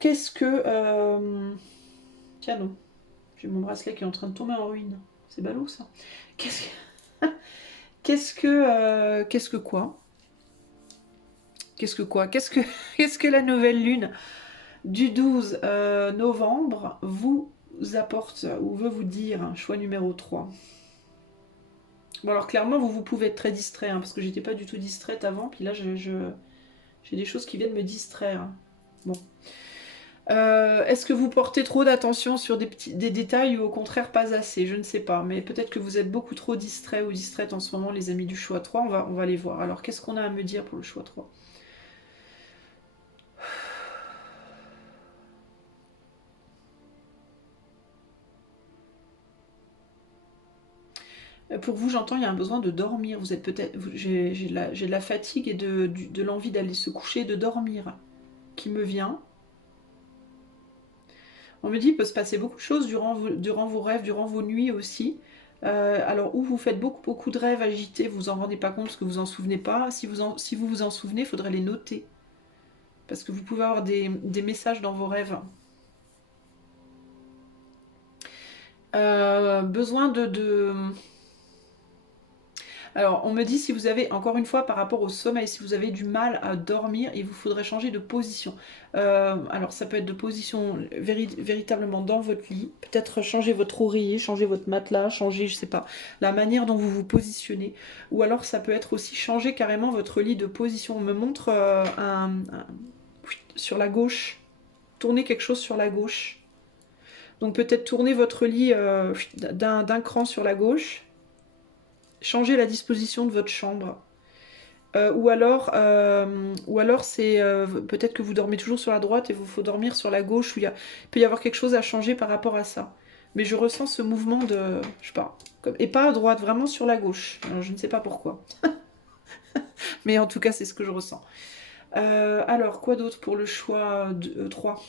Qu'est-ce que... Tiens non, j'ai mon bracelet qui est en train de tomber en ruine. C'est ballot ça. Qu'est-ce que... Qu'est-ce que quoi? Qu'est-ce que quoi? Qu'est-ce que la nouvelle lune du 12 novembre vous apporte ou veut vous dire? Choix numéro 3. Bon alors clairement vous pouvez être très distrait, hein, parce que j'étais pas du tout distraite avant, puis là j'ai des choses qui viennent me distraire. Bon. Est-ce que vous portez trop d'attention sur des détails ou au contraire pas assez? Je ne sais pas, mais peut-être que vous êtes beaucoup trop distrait ou distraite en ce moment, les amis du choix 3. On va les voir. Alors, qu'est-ce qu'on a à me dire pour le choix 3? Pour vous, j'entends, il y a un besoin de dormir. Vous êtes peut-être... J'ai de la fatigue et de l'envie d'aller se coucher et de dormir qui me vient. On me dit qu'il peut se passer beaucoup de choses durant vos rêves, durant vos nuits aussi. Alors, où vous faites beaucoup de rêves agités, vous vous en rendez pas compte parce que vous en souvenez pas. Si vous vous en souvenez, il faudrait les noter. Parce que vous pouvez avoir des messages dans vos rêves. Besoin Alors, on me dit si vous avez, encore une fois, par rapport au sommeil, si vous avez du mal à dormir, il vous faudrait changer de position. Alors, ça peut être de position véritablement dans votre lit, peut-être changer votre oreiller, changer votre matelas, changer, je sais pas, la manière dont vous vous positionnez. Ou alors, ça peut être aussi changer carrément votre lit de position. On me montre sur la gauche, tourner quelque chose sur la gauche. Donc, peut-être tourner votre lit d'un cran sur la gauche. Changer la disposition de votre chambre. Ou alors c'est peut-être que vous dormez toujours sur la droite et il faut dormir sur la gauche, où il peut y avoir quelque chose à changer par rapport à ça. Mais je ressens ce mouvement de... Je sais pas. Et pas à droite, vraiment sur la gauche. Alors, je ne sais pas pourquoi. Mais en tout cas, c'est ce que je ressens. Alors, quoi d'autre pour le choix 3?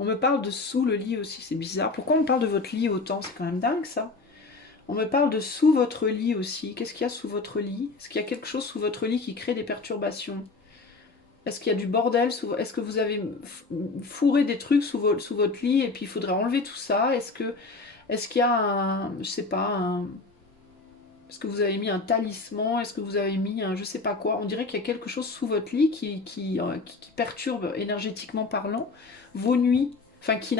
On me parle de sous le lit aussi, c'est bizarre. Pourquoi on me parle de votre lit autant? C'est quand même dingue ça. On me parle de sous votre lit aussi. Qu'est-ce qu'il y a sous votre lit? Est-ce qu'il y a quelque chose sous votre lit qui crée des perturbations? Est-ce qu'il y a du bordel sous... Est-ce que vous avez fourré des trucs sous votre lit et puis il faudrait enlever tout ça? Est-ce qu'il y a un... Je sais pas, un... Est-ce que vous avez mis un talisman? Est-ce que vous avez mis un je sais pas quoi? On dirait qu'il y a quelque chose sous votre lit qui perturbe énergétiquement parlant vos nuits. Enfin, qui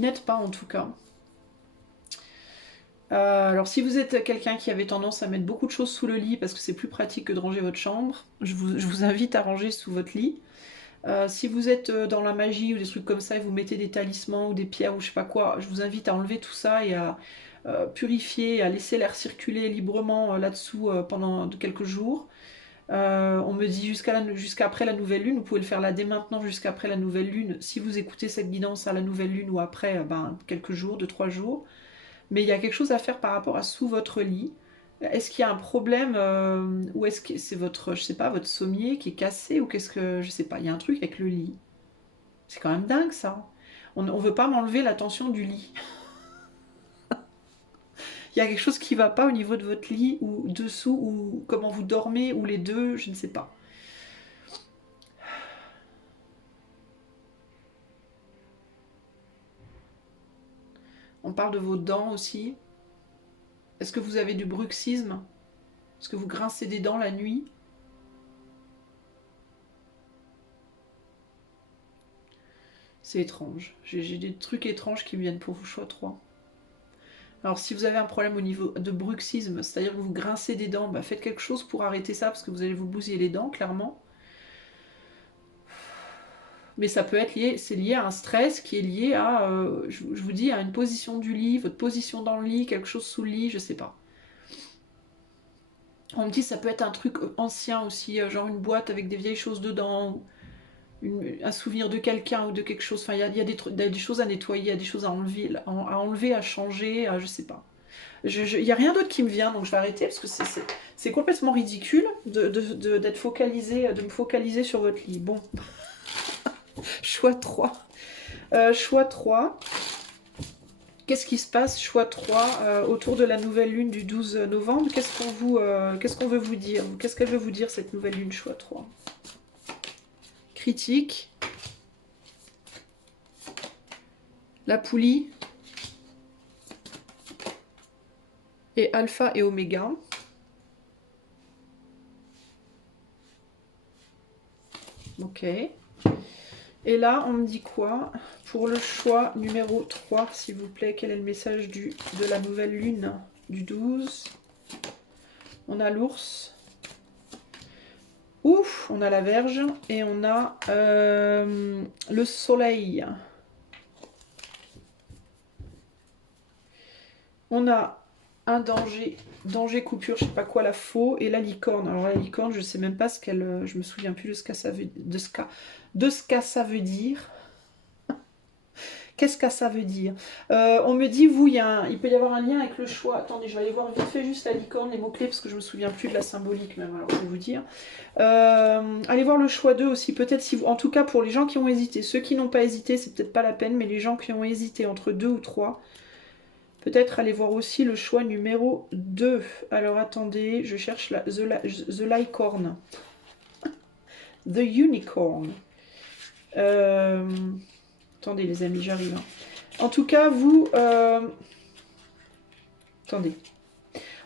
n'aide pas en tout cas. Alors si vous êtes quelqu'un qui avait tendance à mettre beaucoup de choses sous le lit parce que c'est plus pratique que de ranger votre chambre, je vous invite à ranger sous votre lit. Si vous êtes dans la magie ou des trucs comme ça et vous mettez des talismans ou des pierres ou je sais pas quoi, je vous invite à enlever tout ça et à purifier, à laisser l'air circuler librement là-dessous pendant quelques jours. On me dit jusqu'après la nouvelle lune, vous pouvez le faire là dès maintenant jusqu'après la nouvelle lune. Si vous écoutez cette guidance à la nouvelle lune ou après, quelques jours, 2-3 jours. Mais il y a quelque chose à faire par rapport à sous votre lit. Est-ce qu'il y a un problème ou est-ce que c'est votre, je sais pas, votre sommier qui est cassé ou qu'est-ce que, je sais pas, il y a un truc avec le lit. C'est quand même dingue ça. On veut pas m'enlever la tension du lit. Il y a quelque chose qui va pas au niveau de votre lit ou dessous ou comment vous dormez ou les deux, je ne sais pas. On parle de vos dents aussi. Est-ce que vous avez du bruxisme? Est-ce que vous grincez des dents la nuit? C'est étrange. J'ai des trucs étranges qui me viennent pour vous, choix 3. Alors si vous avez un problème au niveau de bruxisme, c'est-à-dire que vous grincez des dents, faites quelque chose pour arrêter ça parce que vous allez vous bousiller les dents, clairement. Mais ça peut être lié, c'est lié à un stress qui est lié à, je vous dis, à une position du lit, votre position dans le lit, quelque chose sous le lit, je sais pas. On me dit ça peut être un truc ancien aussi, genre une boîte avec des vieilles choses dedans, un souvenir de quelqu'un ou de quelque chose. Enfin, il y a des choses à nettoyer, il y a des choses à enlever, à changer, je sais pas. Il n'y a rien d'autre qui me vient, donc je vais arrêter parce que c'est complètement ridicule d'être focalisé, de me focaliser sur votre lit. Bon, choix 3. Choix 3. Qu'est-ce qui se passe, choix 3, autour de la nouvelle lune du 12 novembre? Qu'est-ce qu'on veut vous dire? Qu'est-ce qu'elle veut vous dire, cette nouvelle lune, choix 3? Critique. La poulie. Et alpha et oméga. Ok. Et là, on me dit quoi? Pour le choix numéro 3, s'il vous plaît, quel est le message de la nouvelle lune du 12? On a l'ours. Ouf, on a la Vierge et on a le soleil. On a un danger coupure, je sais pas quoi, la faux, et la licorne. Alors la licorne, je sais même pas ce qu'elle... Je me souviens plus de ce que ça ça veut dire. Qu'est-ce que ça veut dire? On me dit, vous, il peut y avoir un lien avec le choix. Attendez, je vais aller voir vite fait juste la licorne, les mots-clés, parce que je me souviens plus de la symbolique même, alors je vais vous dire. Allez voir le choix 2 aussi, peut-être si vous... En tout cas, pour les gens qui ont hésité. Ceux qui n'ont pas hésité, c'est peut-être pas la peine, mais les gens qui ont hésité entre 2 ou 3, peut-être aller voir aussi le choix numéro 2. Alors attendez, je cherche the Licorne. The Unicorn. Attendez les amis, j'arrive. En tout cas, vous... Attendez.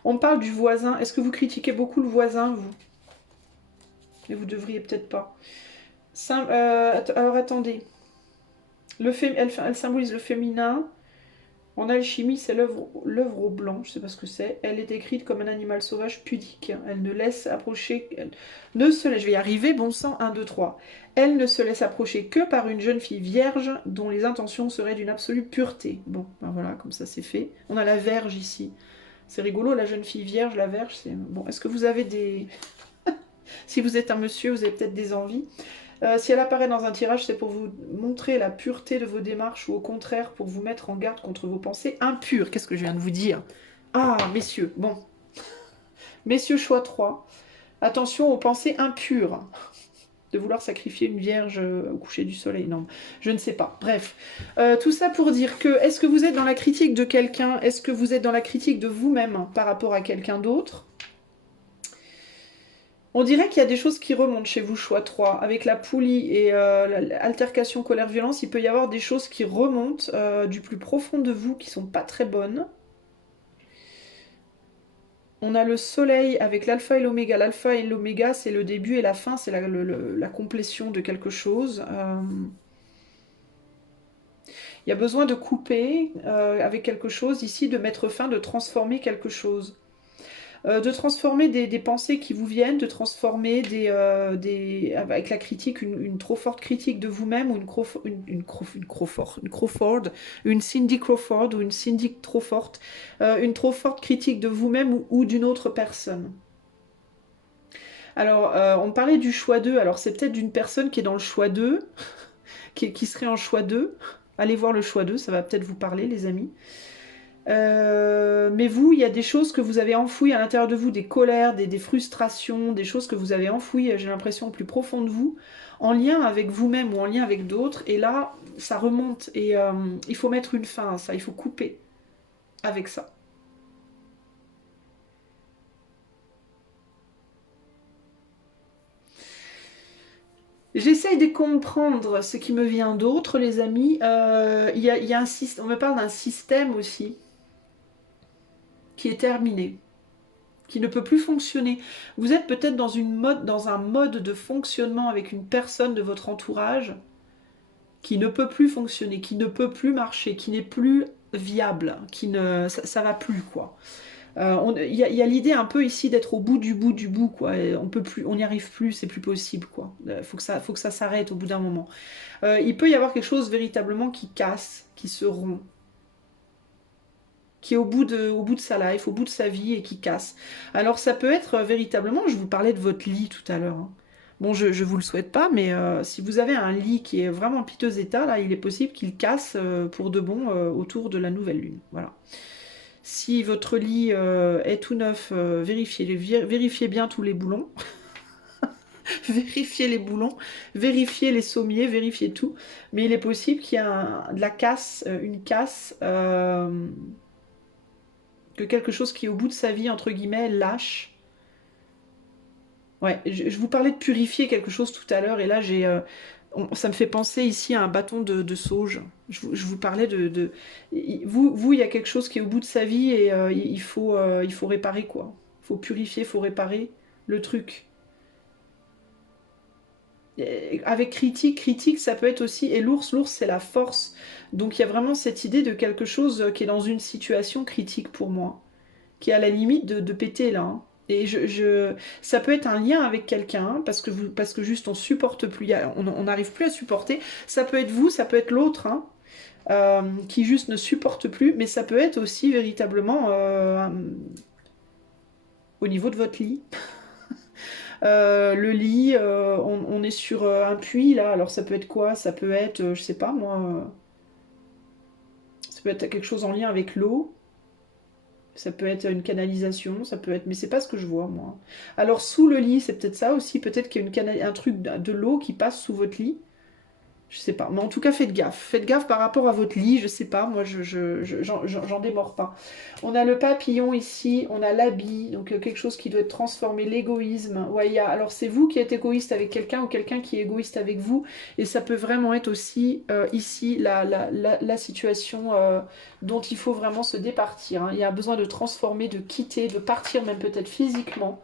On me parle du voisin. Est-ce que vous critiquez beaucoup le voisin, vous? Mais vous devriez peut-être pas. Alors attendez. Elle symbolise le féminin. En alchimie, c'est l'œuvre au blanc, je ne sais pas ce que c'est. Elle est écrite comme un animal sauvage pudique. Elle ne laisse approcher... Je vais y arriver, bon sang, 1, 2, 3. Elle ne se laisse approcher que par une jeune fille vierge dont les intentions seraient d'une absolue pureté. Bon, voilà, comme ça c'est fait. On a la verge ici. C'est rigolo, la jeune fille vierge, la verge, c'est... Bon, est-ce que vous avez des... Si vous êtes un monsieur, vous avez peut-être des envies. Si elle apparaît dans un tirage, c'est pour vous montrer la pureté de vos démarches ou au contraire pour vous mettre en garde contre vos pensées impures. Qu'est-ce que je viens de vous dire? Ah, messieurs, bon. Messieurs, choix 3. Attention aux pensées impures. De vouloir sacrifier une vierge au coucher du soleil. Non, je ne sais pas. Bref. Tout ça pour dire que, est-ce que vous êtes dans la critique de quelqu'un? Est-ce que vous êtes dans la critique de vous-même par rapport à quelqu'un d'autre? On dirait qu'il y a des choses qui remontent chez vous, choix 3. Avec la poulie et l'altercation colère-violence, il peut y avoir des choses qui remontent du plus profond de vous qui sont pas très bonnes. On a le soleil avec l'alpha et l'oméga. L'alpha et l'oméga, c'est le début et la fin, c'est la complétion de quelque chose. Il y a besoin de couper avec quelque chose ici, de mettre fin, de transformer quelque chose. De transformer des pensées qui vous viennent, de transformer avec la critique, une trop forte critique de vous-même, ou Crawford, une Cindy Crawford, ou une Cindy trop forte, une trop forte critique de vous-même ou d'une autre personne. Alors, on parlait du choix 2, alors c'est peut-être d'une personne qui est dans le choix 2, qui serait en choix 2. Allez voir le choix 2, ça va peut-être vous parler, les amis. Mais vous, il y a des choses que vous avez enfouies à l'intérieur de vous, des colères, des frustrations, des choses que vous avez enfouies, j'ai l'impression, au plus profond de vous, en lien avec vous-même ou en lien avec d'autres. Et là, ça remonte et il faut mettre une fin à ça, il faut couper avec ça. J'essaye de comprendre ce qui me vient d'autre, les amis. Il y a un système, on me parle d'un système aussi qui est terminé, qui ne peut plus fonctionner. Vous êtes peut-être dans un mode de fonctionnement avec une personne de votre entourage qui ne peut plus fonctionner, qui ne peut plus marcher, qui n'est plus viable, ça va plus quoi. Il y a l'idée un peu ici d'être au bout du bout quoi. Et on peut plus, on n'y arrive plus, c'est plus possible quoi. Faut que ça s'arrête au bout d'un moment. Il peut y avoir quelque chose véritablement qui casse, qui se rompt, qui est au bout de sa life, au bout de sa vie et qui casse. Alors ça peut être véritablement, je vous parlais de votre lit tout à l'heure, hein. Bon, je ne vous le souhaite pas, mais si vous avez un lit qui est vraiment en piteux état, là, il est possible qu'il casse pour de bon autour de la nouvelle lune. Voilà. Si votre lit est tout neuf, vérifiez bien tous les boulons. Vérifiez les boulons, vérifiez les sommiers, vérifiez tout. Mais il est possible qu'il y ait de la casse, une casse, que quelque chose qui est au bout de sa vie, entre guillemets, lâche. Ouais, je vous parlais de purifier quelque chose tout à l'heure, et là, ça me fait penser ici à un bâton de sauge. Je vous parlais vous, il y a quelque chose qui est au bout de sa vie, et il faut réparer, quoi. Il faut purifier, il faut réparer le truc. Avec critique, ça peut être aussi... Et l'ours, c'est la force. Donc il y a vraiment cette idée de quelque chose qui est dans une situation critique pour moi, qui est à la limite de péter là, hein. Et ça peut être un lien avec quelqu'un, hein, parce que juste on supporte plus, on n'arrive plus à supporter. Ça peut être vous, ça peut être l'autre, hein, qui juste ne supporte plus, mais ça peut être aussi véritablement au niveau de votre lit. Le lit, on est sur un puits là, alors ça peut être quoi? Ça peut être, je sais pas moi, ça peut être quelque chose en lien avec l'eau. Ça peut être une canalisation, ça peut être... Mais c'est pas ce que je vois, moi. Alors, sous le lit, c'est peut-être ça aussi. Peut-être qu'il y a un truc de l'eau qui passe sous votre lit. Je sais pas. Mais en tout cas, faites gaffe. Faites gaffe par rapport à votre lit. Je sais pas. Moi, j'en démords pas. On a le papillon ici. On a l'habit. Donc, quelque chose qui doit être transformé. L'égoïsme. Ouais, alors, c'est vous qui êtes égoïste avec quelqu'un ou quelqu'un qui est égoïste avec vous. Et ça peut vraiment être aussi ici la situation dont il faut vraiment se départir, hein. Il y a besoin de transformer, de quitter, de partir même peut-être physiquement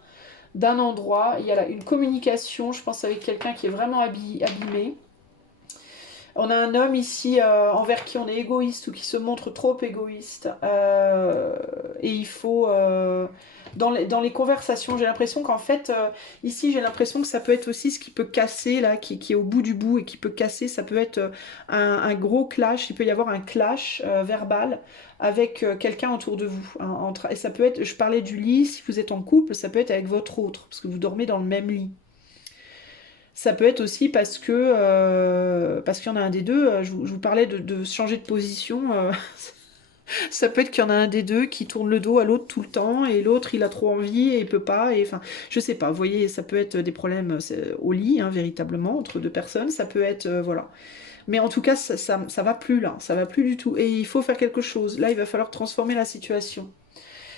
d'un endroit. Il y a là une communication, je pense, avec quelqu'un qui est vraiment abîmé. On a un homme ici envers qui on est égoïste ou qui se montre trop égoïste. Et il faut... dans les conversations, j'ai l'impression qu'en fait, ici, j'ai l'impression que ça peut être aussi ce qui peut casser, là, qui est au bout du bout et qui peut casser. Ça peut être un gros clash. Il peut y avoir un clash verbal avec quelqu'un autour de vous, hein, et ça peut être, je parlais du lit, si vous êtes en couple, ça peut être avec votre autre, parce que vous dormez dans le même lit. Ça peut être aussi parce qu'il y en a un des deux, je vous parlais de changer de position. Ça peut être qu'il y en a un des deux qui tourne le dos à l'autre tout le temps et l'autre il a trop envie et il peut pas. Et enfin, je sais pas. Vous voyez, ça peut être des problèmes au lit, hein, véritablement, entre deux personnes. Ça peut être voilà. Mais en tout cas, ça va plus là. Ça va plus du tout. Et il faut faire quelque chose. Là, il va falloir transformer la situation.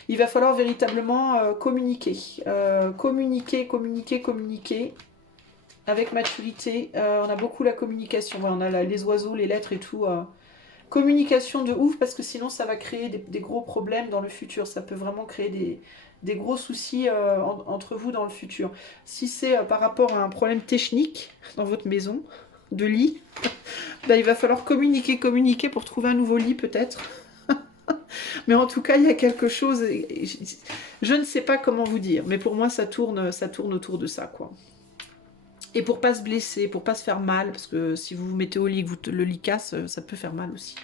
Il va falloir véritablement communiquer. Communiquer avec maturité. On a beaucoup la communication. Ouais, on a les oiseaux, les lettres et tout. Communication de ouf parce que sinon ça va créer des gros problèmes dans le futur. Ça peut vraiment créer des gros soucis entre vous dans le futur. Si c'est par rapport à un problème technique dans votre maison, de lit, bah, il va falloir communiquer pour trouver un nouveau lit peut-être. Mais en tout cas, il y a quelque chose, je ne sais pas comment vous dire, mais pour moi ça tourne autour de ça, quoi. Et pour pas se blesser, pour pas se faire mal, parce que si vous vous mettez au lit et que le lit casse, ça peut faire mal aussi.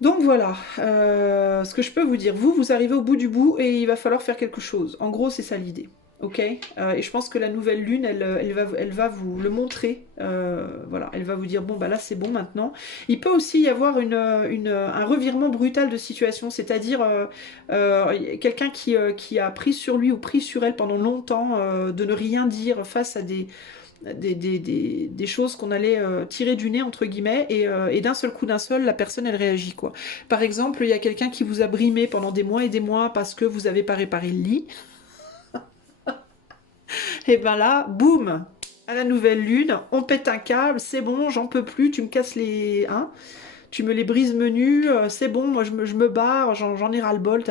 Donc voilà, ce que je peux vous dire, vous arrivez au bout du bout et il va falloir faire quelque chose. En gros, c'est ça l'idée. Ok. Et je pense que la nouvelle lune, elle va vous le montrer. Voilà, elle va vous dire bon bah là c'est bon maintenant. Il peut aussi y avoir un revirement brutal de situation, c'est-à-dire quelqu'un qui a pris sur lui ou pris sur elle pendant longtemps de ne rien dire face à des choses qu'on allait tirer du nez entre guillemets et d'un seul coup d'un seul la personne elle réagit quoi. Par exemple il y a quelqu'un qui vous a brimé pendant des mois et des mois parce que vous n'avez pas réparé le lit et ben là boum à la nouvelle lune on pète un câble, c'est bon j'en peux plus, tu me casses les hein, tu me les brises menus, c'est bon moi je me barre, j'en ai ras le bol,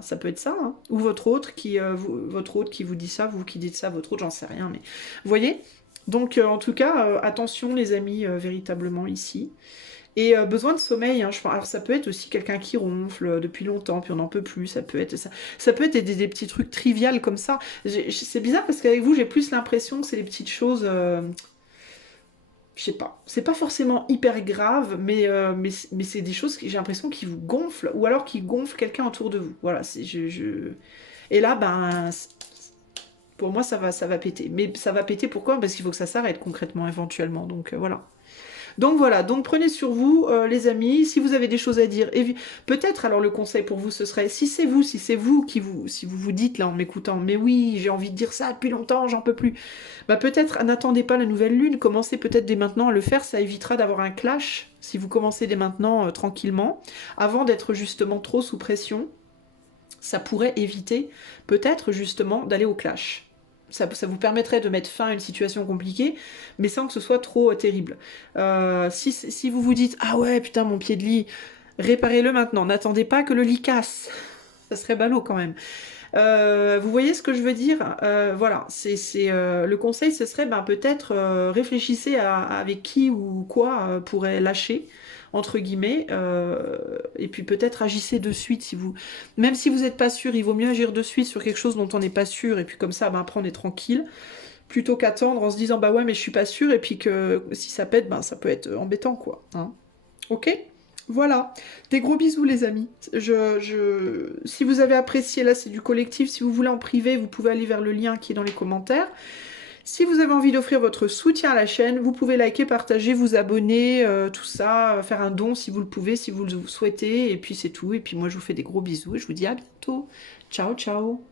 ça peut être ça hein. Ou votre hôte qui vous dit ça, vous qui dites ça à votre hôte, j'en sais rien mais vous voyez. Donc en tout cas, attention les amis, véritablement ici. Et besoin de sommeil, hein, alors ça peut être aussi quelqu'un qui ronfle depuis longtemps, puis on n'en peut plus, ça peut être des petits trucs triviales comme ça. C'est bizarre parce qu'avec vous, j'ai plus l'impression que c'est des petites choses, je sais pas, c'est pas forcément hyper grave, mais c'est des choses que j'ai l'impression qui vous gonflent, ou alors qui gonflent quelqu'un autour de vous. Voilà, Et là, ben, pour moi, ça va péter. Mais ça va péter pourquoi? Parce qu'il faut que ça s'arrête concrètement, éventuellement. Donc voilà. Donc voilà, donc prenez sur vous, les amis, si vous avez des choses à dire, peut-être alors le conseil pour vous ce serait, si c'est vous si vous vous dites là en m'écoutant, mais oui, j'ai envie de dire ça depuis longtemps, j'en peux plus, bah peut-être n'attendez pas la nouvelle lune, commencez peut-être dès maintenant à le faire, ça évitera d'avoir un clash, si vous commencez dès maintenant tranquillement, avant d'être justement trop sous pression, ça pourrait éviter peut-être justement d'aller au clash. Ça vous permettrait de mettre fin à une situation compliquée, mais sans que ce soit trop terrible. Si vous vous dites « Ah ouais, putain, mon pied de lit, réparez-le maintenant, n'attendez pas que le lit casse. » Ça serait ballot quand même. Vous voyez ce que je veux dire? Voilà, le conseil, ce serait ben, peut-être réfléchissez avec qui ou quoi pourrait lâcher, entre guillemets, et puis peut-être agissez de suite si vous... Même si vous n'êtes pas sûr, il vaut mieux agir de suite sur quelque chose dont on n'est pas sûr, et puis comme ça, ben, après on est tranquille, plutôt qu'attendre en se disant bah ouais mais je suis pas sûre, et puis que si ça pète, ben ça peut être embêtant quoi. Hein. Ok? Voilà, des gros bisous les amis. Si vous avez apprécié, là c'est du collectif, si vous voulez en privé, vous pouvez aller vers le lien qui est dans les commentaires. Si vous avez envie d'offrir votre soutien à la chaîne, vous pouvez liker, partager, vous abonner, tout ça, faire un don si vous le pouvez, si vous le souhaitez, et puis c'est tout. Et puis moi je vous fais des gros bisous et je vous dis à bientôt. Ciao, ciao.